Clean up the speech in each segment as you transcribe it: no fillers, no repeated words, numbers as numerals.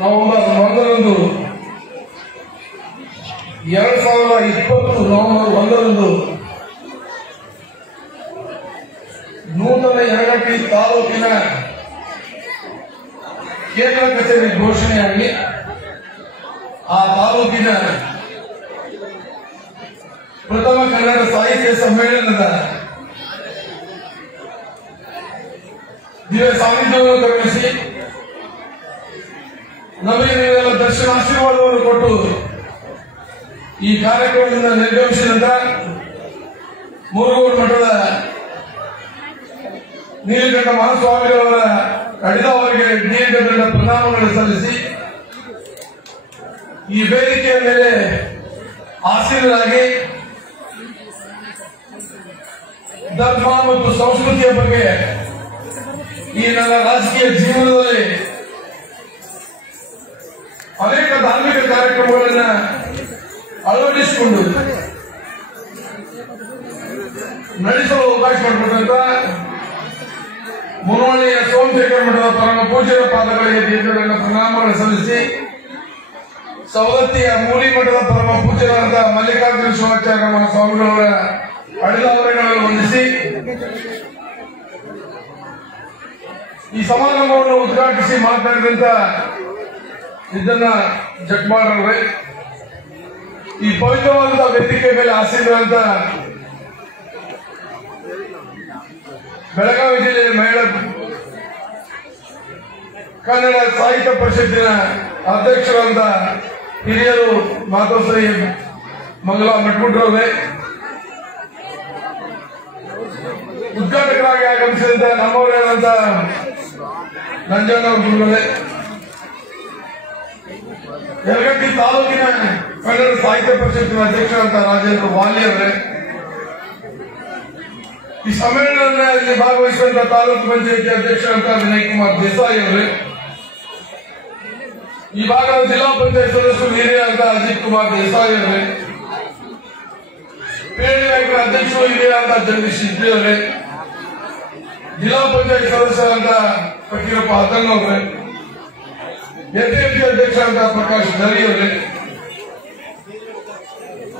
November 1ರಂದು 2020 November 1ರಂದು ನೂತನ ಯರಗಟ್ಟಿ ತಾಲೂಕಿನ ಕೇಂದ್ರ ಕಚೇರಿ ಘೋಷಣೆಯಾಗಿ ಆ ತಾಲೂಕಿನ ಪ್ರಥಮ ಕನ್ನಡ ಸಾಹಿತ್ಯ ಸಮ್ಮೇಳನದ ದಿವ್ಯ ಸಾನ್ನಿಧ್ಯವನ್ನು ಗಮನಿಸಿ ನಮಗೆ ದರ್ಶನಾಶೀರ್ವಾದವನ್ನು ಕೊಟ್ಟು ಈ ಕಾರ್ಯಕ್ರಮದಿಂದ ನಿರ್ಗಮಿಸಿದಂತ ಮುರುಗೋಡು ಮಠದ ನೀಲಕಂಠ ಮಹಾಸ್ವಾಮಿಗಳವರ ಅಡಿದವರಿಗೆ ನೀಲಕಂಠ ಪ್ರಣಾಮಗಳನ್ನು ಸಲ್ಲಿಸಿ ಈ ವೇದಿಕೆಯ ಮೇಲೆ ಆಸೀನರಾಗಿ ಧರ್ಮ ಮತ್ತು ಸಂಸ್ಕೃತಿಯ ಬಗ್ಗೆ ಈ ನನ್ನ ರಾಜಕೀಯ ಜೀವನದಲ್ಲಿ ಅನೇಕ ಧಾರ್ಮಿಕ ಕಾರ್ಯಕ್ರಮಗಳನ್ನು ಅಳವಡಿಸಿಕೊಂಡು ನಡೆಸಲು ಅವಕಾಶ ಮಾಡಿಕೊಟ್ಟಂತ ಮುನವಳ್ಳಿಯ ಸೋಮಶೇಖರ ಮಠದ ಪರಮ ಪೂಜ್ಯರ ಪಾದಗಳಿಗೆ ದೀರ್ಘದಂಡ ಪ್ರಣಾಮಗಳನ್ನು ಸಲ್ಲಿಸಿ ಸವದತ್ತಿಯ ಮೂಲಿ ಮಠದ ಪರಮ ಪೂಜ್ಯರಾದ ಮಲ್ಲಿಕಾರ್ಜುನ ಶಿವಾಚಾರ್ಯ ಮಹಾಸ್ವಾಮಿಗಳವರ ಅಡಿದವರಗಳನ್ನು ವಂದಿಸಿ ಈ ಸಮಾರಂಭವನ್ನು ಉದ್ಘಾಟಿಸಿ ಮಾತನಾಡಿದಂತ ಇದನ್ನ ಜಟ್ಮಾಡ್ರವರೇ, ಈ ಪವಿತ್ರವಾದ ವೇದಿಕೆ ಮೇಲೆ ಆಸೀನರಾದಂತ ಬೆಳಗಾವಿ ಜಿಲ್ಲೆಯ ಮಹಿಳಾ ಕನ್ನಡ ಸಾಹಿತ್ಯ ಪರಿಷತ್ತಿನ ಅಧ್ಯಕ್ಷರಾದ ಹಿರಿಯರು ಮಾತೋಶ್ರೀ ಮಂಗಲಾ ಮಠಮುಡ್ರವರೇ, ಉದ್ಘಾಟಕರಾಗಿ ಆಗಮಿಸಿದಂತ ನಮ್ಮವರಾದಂತ ನಂಜಣ್ಣ ಗುರುಗಳೇ, ಯರಗಟ್ಟಿ ತಾಲೂಕಿನ ಕನ್ನಡ ಸಾಹಿತ್ಯ ಪರಿಷತ್ತಿನ ಅಧ್ಯಕ್ಷರಾದ ರಾಜೇಂದ್ರ ವಾಲಿ ಅವರೇ, ಈ ಸಮ್ಮೇಳನದಲ್ಲಿ ಭಾಗವಹಿಸಿದಂತ ತಾಲೂಕು ಪಂಚಾಯತಿ ಅಧ್ಯಕ್ಷರಾದ ವಿನಯ್ ಕುಮಾರ್ ದೇಸಾಯಿ ಅವರೇ, ಈ ಭಾಗದ ಜಿಲ್ಲಾ ಪಂಚಾಯತ್ ಸದಸ್ಯರು ಹಿರಿಯರಾದ ಅಜಿತ್ ಕುಮಾರ್ ದೇಸಾಯಿ ಅವರೇ, ಪೇಡಿ ನಾಯಕರ ಅಧ್ಯಕ್ಷರು ಹಿರಿಯರಾದ ಜಗದೀಶ್ ಸಿದ್ದಿ ಅವರೇ, ಜಿಲ್ಲಾ ಪಂಚಾಯತ್ ಸದಸ್ಯರಾದ ಫಕೀರಪ್ಪ ಹಸನ್ ಅವರೇ, ಎಸ್ಎಂಸಿ ಅಧ್ಯಕ್ಷರಾದ ಪ್ರಕಾಶ್ ದರಿ ಅವರೇ,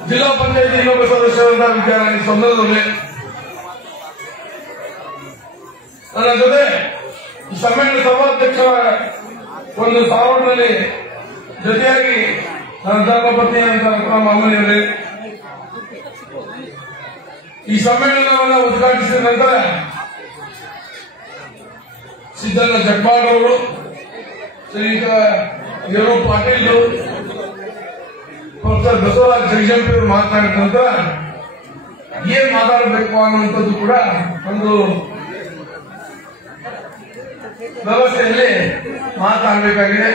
ಜಿಲ್ಲಾ ಪಂಚಾಯತ್ ಇನ್ನೊಬ್ಬ ಸದಸ್ಯರಾದ ವಿದ್ಯಾರಾಣಿ ಸೊಂದರವರೇ, ನನ್ನ ಜೊತೆ ಈ ಸಮ್ಮೇಳನ ಸಭಾಧ್ಯಕ್ಷರ ಒಂದು ಸಾರೋಡ್ನಲ್ಲಿ ಜೊತೆಯಾಗಿ ನನ್ನ ಧರ್ಮಪತ್ನಿ ಅಂತ ನಮ್ಮ ಅಮ್ಮನಿಯವರೇ, ಈ ಸಮ್ಮೇಳನವನ್ನು ಉದ್ಘಾಟಿಸಿದ ನಂತರ ಸಿದ್ದಣ್ಣ ಜಟ್ಮಾಡ್ ಅವರು, ಶ್ರೀಯುತ ಯರು ಪಾಟೀಲ್, ಪ್ರೊಫೆಸರ್ ಬಸವರಾಜ್ ಜಗಜಂಪಿ ಅವರು ಮಾತನಾಡಿದ ನಂತರ ಏನ್ ಮಾತಾಡಬೇಕು ಅನ್ನುವಂಥದ್ದು ಕೂಡ ಒಂದು ವ್ಯವಸ್ಥೆಯಲ್ಲಿ ಮಾತನಾಡಬೇಕಾಗಿದೆ.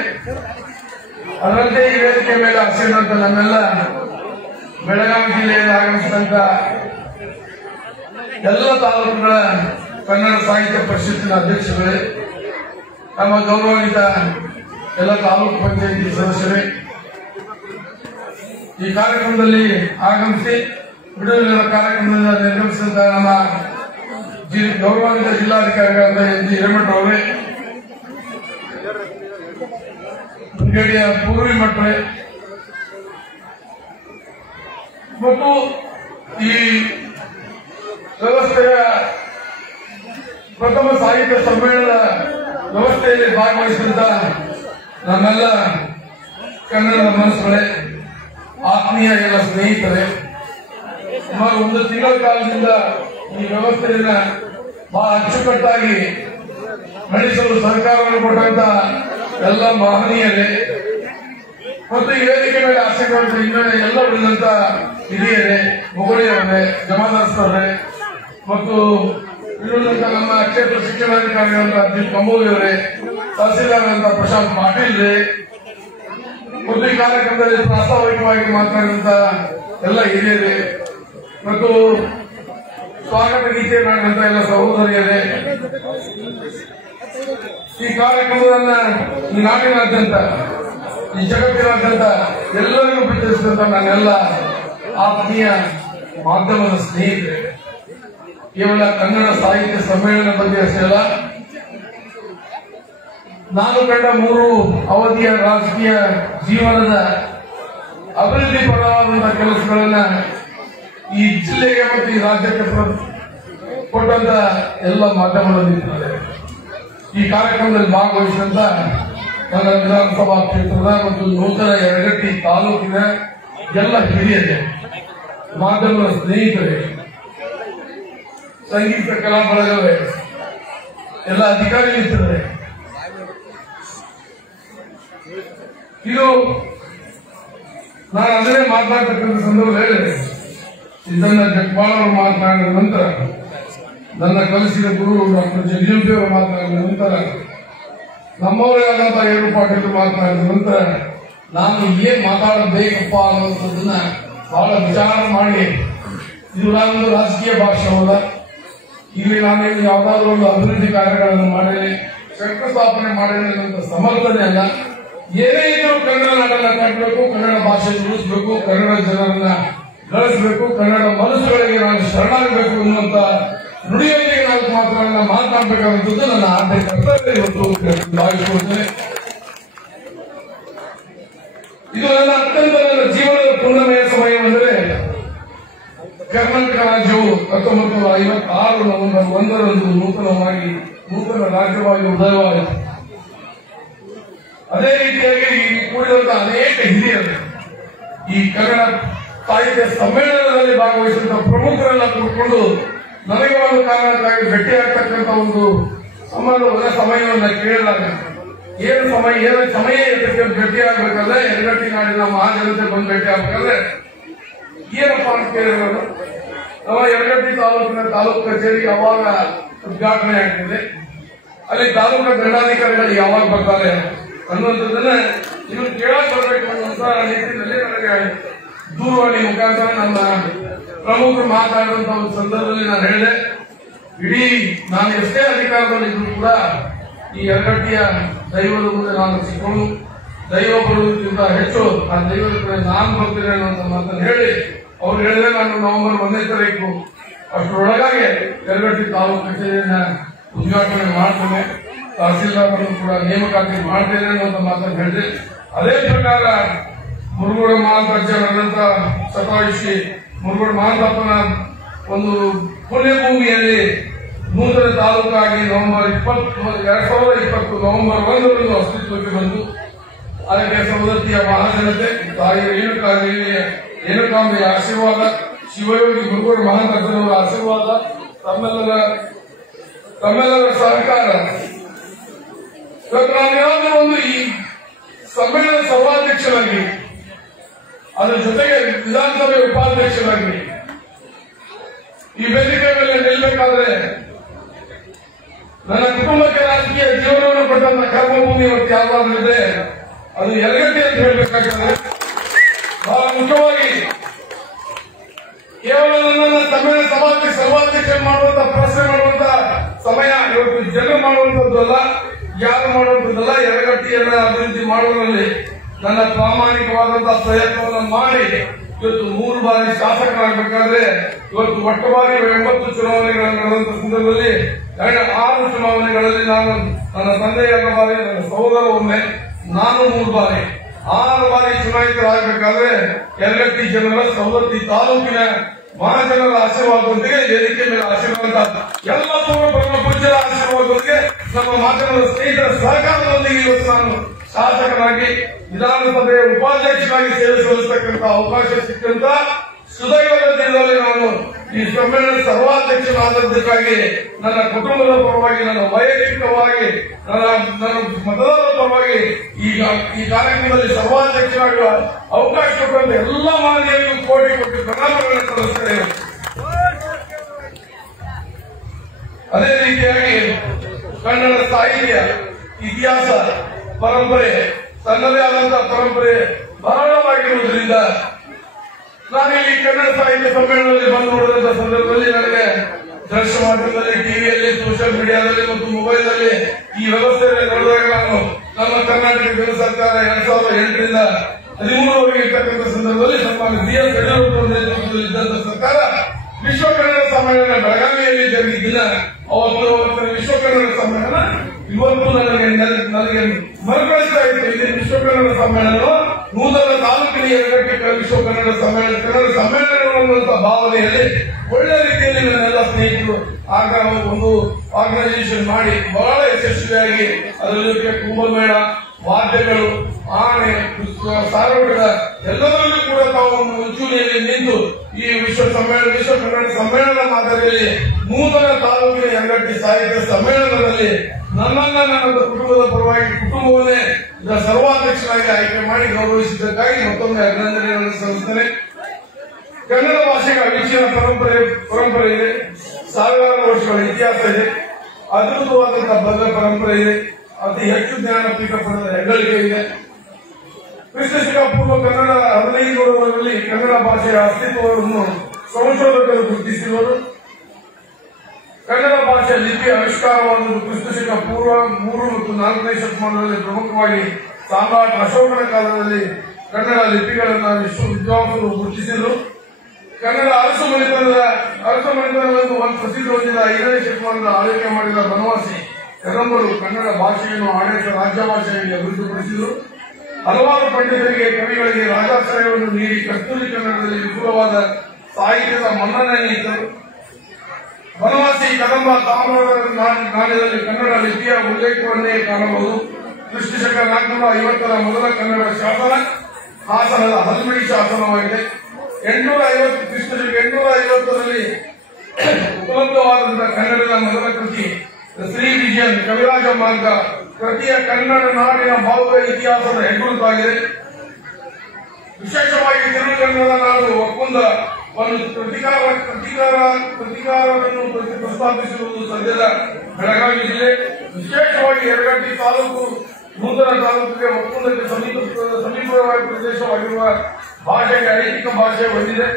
ಅದರಂತೆ ಈ ವೇದಿಕೆ ಮೇಲೆ ಆಸೀನಂತ ನಮ್ಮೆಲ್ಲ ಬೆಳಗಾವಿ ಜಿಲ್ಲೆಯಲ್ಲಿ ಆಗಮಿಸಿದಂತ ಎಲ್ಲ ತಾಲೂಕುಗಳ ಕನ್ನಡ ಸಾಹಿತ್ಯ ಪರಿಷತ್ತಿನ ಅಧ್ಯಕ್ಷರೇ, ನಮ್ಮ ಗೌರವಾನ್ವಿತ ಎಲ್ಲ ತಾಲೂಕು ಪಂಚಾಯತಿ ಸದಸ್ಯರೇ, ಈ ಕಾರ್ಯಕ್ರಮದಲ್ಲಿ ಆಗಮಿಸಿ ಬಿಡುಗಡೆ ಕಾರ್ಯಕ್ರಮದಿಂದ ನಿರ್ಗಮಿಸಿದಂತ ನಮ್ಮ ಗೌರವಾನ್ವಿತ ಜಿಲ್ಲಾಧಿಕಾರಿಗಳಾದ ಎನ್ ಜಿ ಹಿರೇಮಠರವರೇ, ಬ್ರಿಗೇಡಿಯ ಪೂರ್ವಿ ಮಠರೇ ಮತ್ತು ಈ ವ್ಯವಸ್ಥೆಯ ಪ್ರಥಮ ಸಾಹಿತ್ಯ ಸಮ್ಮೇಳನ ವ್ಯವಸ್ಥೆಯಲ್ಲಿ ಭಾಗವಹಿಸಿದಂತ ನಮ್ಮೆಲ್ಲ ಕನ್ನಡದ ಮನಸ್ಸುಗಳೇ, ಆತ್ಮೀಯ ಎಲ್ಲ ಸ್ನೇಹಿತರೇ, ಸುಮಾರು ಒಂದು ತಿಂಗಳ ಕಾಲದಿಂದ ಈ ವ್ಯವಸ್ಥೆಯನ್ನ ಬಹಳ ಅಚ್ಚುಕಟ್ಟಾಗಿ ನಡೆಸಲು ಸರ್ಕಾರವನ್ನು ಕೊಟ್ಟಂತ ಎಲ್ಲ ಮಹನೀಯರೇ ಮತ್ತು ಈ ವೇದಿಕೆ ಮೇಲೆ ಆಸಕ್ತಿ ಇನ್ನೂ ಎಲ್ಲ ಉಳಿದಂತ ಹಿರಿಯರೇ, ಮೊಗಲಿಯವರೇ, ಜಮಾದಾರಸ್ಥರೇ ಮತ್ತು ಇರುವಂತ ನಮ್ಮ ಕ್ಷೇತ್ರ ಶಿಕ್ಷಣಾಧಿಕಾರಿಗಳಾದ ಅಜಿತ್ ಕಂಬೋಲಿಯವರೇ, ತಹಸೀಲ್ದಾರ್ ಅಂತ ಪ್ರಶಾಂತ್ ಪಾಟೀಲ್ ಮತ್ತು ಈ ಕಾರ್ಯಕ್ರಮದಲ್ಲಿ ಪ್ರಾಸ್ತಾವಿಕವಾಗಿ ಮಾತನಾಡಿದಂತ ಎಲ್ಲ ಹಿರಿಯರೇ ಮತ್ತು ಸ್ವಾಗತ ಗೀತೆ ಮಾಡಿದಂತ ಎಲ್ಲ ಸಹೋದರಿಯರೇ, ಈ ಕಾರ್ಯಕ್ರಮವನ್ನ ಈ ನಾಡಿನಾದ್ಯಂತ ಈ ಜಗತ್ತಿನಾದ್ಯಂತ ಎಲ್ಲರಿಗೂ ಬಿತ್ತರಿಸಿದಂತ ನನ್ನೆಲ್ಲ ಆತ್ಮೀಯ ಮಾಧ್ಯಮದ ಸ್ನೇಹಿತರೆ, ಕೇವಲ ಕನ್ನಡ ಸಾಹಿತ್ಯ ಸಮ್ಮೇಳನ ಬಗ್ಗೆ ಅಷ್ಟೇ ಅಲ್ಲ, ನಾನು ಕಂಡ 3 ಅವಧಿಯ ರಾಜಕೀಯ ಜೀವನದ ಅಭಿವೃದ್ಧಿ ಪರವಾದಂತಹ ಕೆಲಸಗಳನ್ನ ಈ ಜಿಲ್ಲೆಗೆ ಮತ್ತು ಈ ರಾಜ್ಯಕ್ಕೆ ಕೊಟ್ಟಂತ ಎಲ್ಲ ಮಾಧ್ಯಮಗಳಿದ್ದಾರೆ. ಈ ಕಾರ್ಯಕ್ರಮದಲ್ಲಿ ಭಾಗವಹಿಸಿದಂತ ನನ್ನ ವಿಧಾನಸಭಾ ಕ್ಷೇತ್ರದ ಮತ್ತು ನೂತನ ಯರಗಟ್ಟಿ ತಾಲೂಕಿನ ಎಲ್ಲ ಹಿರಿಯರೇ, ಮಾಧ್ಯಮದ ಸ್ನೇಹಿತರೇ, ಸಂಗೀತ ಕಲಾ ಬಳಗವೇ, ಎಲ್ಲ ಅಧಿಕಾರಿ ಮಿತ್ರರೇ, ಇದು ನಾನು ಅದನ್ನೇ ಮಾತನಾಡ್ತಕ್ಕಂಥ ಸಂದರ್ಭದಲ್ಲಿ ಇದನ್ನ ಜಗಪಾಲ್ ಅವರು ಮಾತನಾಡಿದ ನಂತರ, ನನ್ನ ಕಲಿಸಿದ ಗುರು ಡಾಕ್ಟರ್ ಜಗಜೀವನ್ ಅವರು ಮಾತನಾಡಿದ ನಂತರ, ನಮ್ಮವರೇ ಆದಂತಹ ಎರಡು ಪಾಟೀಲ್ ಮಾತನಾಡಿದ ನಂತರ ನಾನು ಏನ್ ಮಾತಾಡಬೇಕಪ್ಪ ಅನ್ನುವಂಥದ್ದನ್ನ ಬಹಳ ವಿಚಾರ ಮಾಡಿ, ಇದು ನಾನೊಂದು ರಾಜಕೀಯ ಭಾಷಣವಲ್ಲ, ಇಲ್ಲಿ ನಾನೇನು ಯಾವುದಾದ್ರೂ ಒಂದು ಅಭಿವೃದ್ಧಿ ಕಾರ್ಯಗಳನ್ನು ಮಾಡೇನೆ, ಶಂಕುಸ್ಥಾಪನೆ ಮಾಡೇನೆ ಅನ್ನೋ ಸಮರ್ಥನೆ ಅಲ್ಲ. ಏನೇ ಇದ್ರೂ ಕನ್ನಡ ನಾಡನ್ನ ಕಟ್ಟಬೇಕು, ಕನ್ನಡ ಭಾಷೆ ಉಳಿಸಬೇಕು, ಕನ್ನಡ ಜನರನ್ನ ಗಳಿಸಬೇಕು, ಕನ್ನಡ ಮನಸ್ಸುಗಳಿಗೆ ನಾನು ಶರಣಾಗಬೇಕು ಅನ್ನುವಂತ ನುಡಿಯೊಂದಿಗೆ ನಾವು ಮಾತನಾಡಬೇಕಾದಂಥದ್ದು ನನ್ನ ಆದ್ಯ ಕರ್ತವ್ಯ ಇವತ್ತು ಭಾವಿಸಿಕೊಳ್ತೇನೆ. ಇದು ನನ್ನ ಅತ್ಯಂತ ನನ್ನ ಜೀವನದ ಪೂರ್ಣಮೆಯ ಸಮಯವೆಂದರೆ ಕರ್ನಾಟಕ ರಾಜ್ಯವು 1956 ನವೆಂಬರ್ 1ರಂದು ನೂತನ ರಾಜ್ಯವಾಗಿ ಉದಯವಾಯಿತು. ಅದೇ ರೀತಿಯಾಗಿ ಇಲ್ಲಿ ಕೂಡಿದಂತಹ ಅನೇಕ ಹಿರಿಯರು ಈ ಕನ್ನಡ ಸಾಹಿತ್ಯ ಸಮ್ಮೇಳನದಲ್ಲಿ ಭಾಗವಹಿಸಿದ ಪ್ರಮುಖರೆಲ್ಲ ಕೂಡಿಕೊಂಡು ನನಗೆ ಒಂದು ಕಾರಣಕ್ಕಾಗಿ ಭೇಟಿಯಾಗತಕ್ಕಂಥ ಒಂದು ಸಮಯವನ್ನು ಕೇಳಿದಾಗ ಏನು ಸಮಯ ಇದಕ್ಕೆ ಭೇಟಿಯಾಗಬೇಕಾದ್ರೆ ಯರಗಟ್ಟಿ ನಾಡಿನ ಮಹಾಜನತೆ ಬಂದು ಭೇಟಿ ಆಗಬೇಕಾದ್ರೆ ಏನಪ್ಪ ಅಂತ ಕೇಳಿದ್ರು. ನಮ್ಮ ಯರಗಟ್ಟಿ ತಾಲೂಕಿನ ತಾಲೂಕು ಕಚೇರಿ ಯಾವಾಗ ಉದ್ಘಾಟನೆ ಆಗ್ತಿದೆ, ಅಲ್ಲಿ ತಾಲೂಕು ದಂಡಾಧಿಕಾರಿಗಳು ಯಾವಾಗ ಬರ್ತಾರೆ ಅನ್ನುವಂಥದ್ದನ್ನ ಇನ್ನು ಕೇಳಕ್ ಬರಬೇಕು ಅನ್ನುವಂತ ನಿಟ್ಟಿನಲ್ಲಿ ನನಗೆ ದೂರವಾಣಿ ಮುಖಾಂತರ ನಮ್ಮ ಪ್ರಮುಖರು ಮಾತಾಡುವಂತ ಒಂದು ಸಂದರ್ಭದಲ್ಲಿ ನಾನು ಹೇಳಿದೆ, ಇಡೀ ನಾನು ಎಷ್ಟೇ ಅಧಿಕಾರದಲ್ಲಿದ್ರು ಕೂಡ ಈ ಯರಗಟ್ಟಿಯ ದೈವದ ಮುಂದೆ ನಾನು ಸಿಕ್ಕೊಂಡು ದೈವ ಬರುವುದಕ್ಕಿಂತ ಹೆಚ್ಚು ಆ ದೈವದ ಕಡೆ ನಾನು ಬರ್ತೀನಿ ಅನ್ನುವಂತ ಮಾತನ್ನು ಹೇಳಿ ಅವ್ರು ಹೇಳಿದ್ರೆ ನಾನು ನವೆಂಬರ್ 1ನೇ ತಾರೀಕು ಅಷ್ಟರೊಳಗಾಗಿ ಯರಗಟ್ಟಿ ತಾಲೂಕು ಕಚೇರಿಯನ್ನ ಉದ್ಘಾಟನೆ ಮಾಡ್ತೇನೆ, ತಹಸೀಲ್ದಾರ್ ಕೂಡ ನೇಮಕಾತಿ ಮಾಡ್ತೇನೆ ಅನ್ನುವಂತ ಮಾತನ್ನು ಹೇಳಿದೆ. ಅದೇ ಪ್ರಕಾರ ಮುರುಗೋಡು ಮಹಾಂತರ್ಜನಂತ ಶತಾಯುಷಿ ಮುರುಗೋಡು ಮಹಾಂತಪ್ಪನ ಒಂದು ಪುಣ್ಯಭೂಮಿಯಲ್ಲಿ ನೂತನ ತಾಲೂಕಾಗಿ ನವೆಂಬರ್ 2020 ನವೆಂಬರ್ 1ರಂದು ಅಸ್ತಿತ್ವಕ್ಕೆ ಬಂತು. ಅದಕ್ಕೆ ಸವದತ್ತಿಯ ಮಹಾಜನತೆ, ತಾಯಿ ರೇಣುಕಾಂಬೆಯ ಆಶೀರ್ವಾದ, ಶಿವಯೋಗಿ ಮುರುಗೋಡು ಮಹಾಂತಪ್ಪನವರ ಆಶೀರ್ವಾದ, ತಮ್ಮೆಲ್ಲರ ಸಹಕಾರ. ಇವತ್ತು ನಾವೇನಾದ್ರೂ ಒಂದು ಈ ಸಮ್ಮೇಳನ ಸರ್ವಾಧ್ಯಕ್ಷರಾಗಿ, ಅದರ ಜೊತೆಗೆ ವಿಧಾನಸಭೆ ಉಪಾಧ್ಯಕ್ಷರಾಗಿ ಈ ವೇದಿಕೆ ಮೇಲೆ ನಿಲ್ಲಬೇಕಾದ್ರೆ ನನ್ನ ಕುಟುಂಬಕ್ಕೆ ರಾಜಕೀಯ ಜೀವನವನ್ನು ಕೊಟ್ಟಂತ ಕರ್ಮಭೂಮಿ ಇವತ್ತು ಯಾವಾಗಲೂ ಇದೆ, ಅದು ಯರಗಟ್ಟಿ ಅಂತ ಹೇಳಬೇಕಾಗಿದೆ. ಬಹಳ ಮುಖ್ಯವಾಗಿ ಕೇವಲ ನನ್ನನ್ನು ಸಮ್ಮೇಳನ ಸಭಾಧ್ಯಕ್ಷ ಸರ್ವಾಧ್ಯಕ್ಷ ಮಾಡುವಂತ ಪ್ರಶ್ನೆ ಮಾಡುವಂತ ಸಮಯ ಇವತ್ತು ಜನರು ಮಾಡುವಂತದ್ದು ಅಲ್ಲ, ಯಾರು ಮಾಡುವಂತದ್ದಲ್ಲ. ಯರಗಟ್ಟಿಯನ್ನ ಅಭಿವೃದ್ಧಿ ಮಾಡುವಲ್ಲಿ ನನ್ನ ಪ್ರಾಮಾಣಿಕವಾದಂತಹ ಪ್ರಯತ್ನವನ್ನು ಮಾಡಿ ಇವತ್ತು 3 ಬಾರಿ ಶಾಸಕರಾಗಬೇಕಾದ್ರೆ ಇವತ್ತು ಒಟ್ಟು ಬಾರಿ 80 ಚುನಾವಣೆಗಳನ್ನು ನಡೆದಂತ ಸಂದರ್ಭದಲ್ಲಿ 6 ಚುನಾವಣೆಗಳಲ್ಲಿ ನಾನು ನನ್ನ ತಂದೆ 2 ಬಾರಿ, ನನ್ನ ಸಹೋದರ ಒಮ್ಮೆ, ನಾನು 3 ಬಾರಿ, 6 ಬಾರಿ ಚುನಾಯಿತರಾಗಬೇಕಾದ್ರೆ ಯರಗಟ್ಟಿ ಜನರ ಸವದತ್ತಿ ತಾಲೂಕಿನ ಮಹಾಜನರ ಆಶೀರ್ವಾದದೊಂದಿಗೆ ವೇದಿಕೆ ಮೇಲೆ ಆಶೀರ್ವಾದ ಎಲ್ಲ ಪೂರ್ವ ಪೂಜ್ಯರ ಆಶೀರ್ವಾದದೊಂದಿಗೆ ನಮ್ಮ ಮಾಧ್ಯಮದ ಸ್ನೇಹಿತರ ಸಹಕಾರದೊಂದಿಗೆ ಇವತ್ತು ನಾನು ಶಾಸಕನಾಗಿ ವಿಧಾನಸಭೆಯ ಉಪಾಧ್ಯಕ್ಷರಾಗಿ ಸೇವೆ ಸಲ್ಲಿಸತಕ್ಕಂಥ ಅವಕಾಶ ಸಿಕ್ಕಂತ ಸುದೈವದ ದಿನದಲ್ಲಿ ನಾನು ಈ ಸಮ್ಮೇಳನ ಸರ್ವಾಧ್ಯಕ್ಷನಾದದ್ದಕ್ಕಾಗಿ ನನ್ನ ಕುಟುಂಬದ ಪರವಾಗಿ, ನನ್ನ ವೈಯಕ್ತಿಕವಾಗಿ, ನನ್ನ ಮತದಾರರ ಪರವಾಗಿ ಈಗ ಈ ಕಾರ್ಯಕ್ರಮದಲ್ಲಿ ಸರ್ವಾಧ್ಯಕ್ಷರಾಗುವ ಅವಕಾಶ ಕೊಟ್ಟಂತ ಎಲ್ಲ ಮಾನವೀಯರಿಗೂ ಕೋಟಿ ಪ್ರಣಾಮಗಳನ್ನು ಸಲ್ಲಿಸುತ್ತೇನೆ. ಅದೇ ರೀತಿಯಾಗಿ ಕನ್ನಡ ಸಾಹಿತ್ಯ ಇತಿಹಾಸ ಪರಂಪರೆ, ತನ್ನದೇ ಆದಂತಹ ಪರಂಪರೆ ಬಹಳವಾಗಿರುವುದರಿಂದ ನಾನು ಇಲ್ಲಿ ಕನ್ನಡ ಸಾಹಿತ್ಯ ಸಮ್ಮೇಳನದಲ್ಲಿ ಬಂದು ನೋಡಿದಂತ ಸಂದರ್ಭದಲ್ಲಿ ನನಗೆ ದೃಶ್ಯ ಮಾಧ್ಯಮದಲ್ಲಿ, ಟಿವಿಯಲ್ಲಿ, ಸೋಷಿಯಲ್ ಮೀಡಿಯಾದಲ್ಲಿ ಮತ್ತು ಮೊಬೈಲ್ನಲ್ಲಿ ಈ ವ್ಯವಸ್ಥೆಯಲ್ಲಿ ನೋಡಿದಾಗ ನಾನು ನಮ್ಮ ಕರ್ನಾಟಕ ಕೇಂದ್ರ ಸರ್ಕಾರ 2008ರಿಂದ 13ರವರೆಗೆ ಇರ್ತಕ್ಕಂಥ ಸಂದರ್ಭದಲ್ಲಿ ಸನ್ಮಾನ್ಯ BS ಯಡಿಯೂರಪ್ಪ ನೇತೃತ್ವದಲ್ಲಿ ಇದ್ದಂತ ಸರ್ಕಾರ ವಿಶ್ವ ಕನ್ನಡ ಸಮ್ಮೇಳನ ಬೆಳಗಾವಿಯಲ್ಲಿ ಜರುಗಿದ್ದಿಲ್ಲ. ಅವತ್ತು ವಿಶ್ವ ಕನ್ನಡ ಸಮ್ಮೇಳನ ಇವತ್ತು ನನಗೆ ಮರುಕಳಿಸ್ತಾ ಇತ್ತು. ಇಲ್ಲಿ ವಿಶ್ವ ಕನ್ನಡ ಸಮ್ಮೇಳನ ನೂತನ ತಾಲೂಕಿನ ಎರಡಕ್ಕೆ ವಿಶ್ವ ಕನ್ನಡ ಸಮ್ಮೇಳನ ಕನ್ನಡ ಸಮ್ಮೇಳನ ಅನ್ನುವಂತ ಭಾವನೆಯಲ್ಲಿ ಒಳ್ಳೆ ರೀತಿಯಲ್ಲಿ ನನ್ನೆಲ್ಲ ಸ್ನೇಹಿತರು ಆಗ ಒಂದು ಆರ್ಗನೈಸೇಷನ್ ಮಾಡಿ ಬಹಳ ಯಶಸ್ವಿಯಾಗಿ ಅದರ ಕುಂಭಮೇಳ, ವಾದ್ಯಗಳು, ಆನೆ, ಸಾರೋಟದ ಎಲ್ಲದರಲ್ಲೂ ಕೂಡ ತಾವು ಮುಂಚೂಣಿಯಲ್ಲಿ ನಿಂತು ಈ ವಿಶ್ವ ಕನ್ನಡ ಸಮ್ಮೇಳನ ಮಾದರಿಯಲ್ಲಿ ನೂತನ ತಾಲೂಕಿನ ಯರಗಟ್ಟಿ ಸಾಹಿತ್ಯ ಸಮ್ಮೇಳನದಲ್ಲಿ ನನ್ನ ಕುಟುಂಬದ ಪರವಾಗಿ ಕುಟುಂಬವನ್ನೇ ಸರ್ವಾಧ್ಯಕ್ಷರಾಗಿ ಆಯ್ಕೆ ಮಾಡಿ ಗೌರವಿಸಿದ್ದಕ್ಕಾಗಿ ಮತ್ತೊಮ್ಮೆ ಅಭಿನಂದನೆಗಳನ್ನು ಸಲ್ಲಿಸುತ್ತೇನೆ. ಕನ್ನಡ ಭಾಷೆಗೆ ಅವಿಚ್ಛಿನ್ನ ಪರಂಪರೆ ಇದೆ. ಸಾವಿರಾರು ವರ್ಷಗಳ ಇತಿಹಾಸ ಇದೆ. ಅದ್ಭುತವಾದಂತಹ ಬದ್ಧ ಪರಂಪರೆ ಇದೆ. ಅತಿ ಹೆಚ್ಚು ಜ್ಞಾನಪೀಠ ಪಡೆದ ಹೆಗ್ಗಳಿಕೆ ಇದೆ. ಕ್ರಿಸ್ತಶಕ ಪೂರ್ವ ಕನ್ನಡ 1500ರಲ್ಲಿ ಕನ್ನಡ ಭಾಷೆಯ ಅಸ್ತಿತ್ವವನ್ನು ಸಂಶೋಧಕರು ಗುರುತಿಸಿರುವರು. ಕನ್ನಡ ಭಾಷೆಯ ಲಿಪಿ ಆವಿಷ್ಕಾರವಾದುದು ಕ್ರಿಸ್ತಶಕ ಪೂರ್ವ 3 ಮತ್ತು 4ನೇ ಶತಮಾನದಲ್ಲಿ ಪ್ರಮುಖವಾಗಿ ಸಾಮ್ರಾಟ್ ಅಶೋಕನ ಕಾಲದಲ್ಲಿ ಕನ್ನಡ ಲಿಪಿಗಳನ್ನು ವಿದ್ವಾಂಸರು ಗುರುತಿಸಿದರು. ಕನ್ನಡ ಅರಸು ಮನೆತನವೆಂದು ಒಂದು ಪ್ರಸಿದ್ಧ ಹೊಂದಿದ 5ನೇ ಶತಮಾನದ ಆಳ್ವಿಕೆ ಮಾಡಿದ ಬನವಾಸಿ ಕದಂಬರು ಕನ್ನಡ ಭಾಷೆಯನ್ನು ಆಡಳಿತ ರಾಜ್ಯ ಭಾಷೆಯಾಗಿ ಅಭಿವೃದ್ಧಿಪಡಿಸಿದರು. ಹಲವಾರು ಪಂಡಿತರಿಗೆ, ಕವಿಗಳಿಗೆ ರಾಜಾಶ್ರಯವನ್ನು ನೀಡಿ ಕಸ್ತೂರಿ ಕನ್ನಡದಲ್ಲಿ ವಿಪುಲವಾದ ಸಾಹಿತ್ಯದ ಮನ್ನಣೆ ನೀಡಿದರು. ಬನವಾಸಿ ಕದಂಬ ತಾಮ್ರದ ನಾಣ್ಯದಲ್ಲಿ ಕನ್ನಡ ಲಿಪಿಯ ಉಲ್ಲೇಖವನ್ನೇ ಕಾಣಬಹುದು. ಕ್ರಿಸ್ತಶಕ 450ರ ಮೊದಲ ಕನ್ನಡ ಶಾಸನ ಹಾಸನದ ಹಲ್ಮಿಡಿ ಶಾಸನವಾಗಿದೆ. 850ರಲ್ಲಿ ಉಪಲಬ್ಧವಾದಂತಹ ಕನ್ನಡದ ಮೊದಲ ಕೃತಿ ಶ್ರೀ ವಿಜಯನ್ ಕವಿರಾಜ ಮಾರ್ಗ ಕೃತಿಯ ಕನ್ನಡ ನಾಡಿನ ಭವ್ಯ ಇತಿಹಾಸದ ಹೆಗ್ಗುರುತಾಗಿದೆ. ವಿಶೇಷವಾಗಿ ತಿರುಕನ್ನಡ ನಾಡು ಒಪ್ಪಂದ ಒಂದು ಪ್ರತಿಕಾರವನ್ನು ಪ್ರಸ್ತಾಪಿಸಿರುವುದು ಸದ್ಯದ ಬೆಳಗಾವಿ ಜಿಲ್ಲೆ. ವಿಶೇಷವಾಗಿ ಯರಗಟ್ಟಿ ತಾಲೂಕು ನೂತನ ತಾಲೂಕಿಗೆ ಒಪ್ಪಂದಕ್ಕೆ ಸಮೀಪವಾಗಿ ಪ್ರದೇಶವಾಗಿರುವ ಭಾಷೆಗೆ ಐಚ್ಛಿಕ ಭಾಷೆ ಹೊಂದಿದೆ.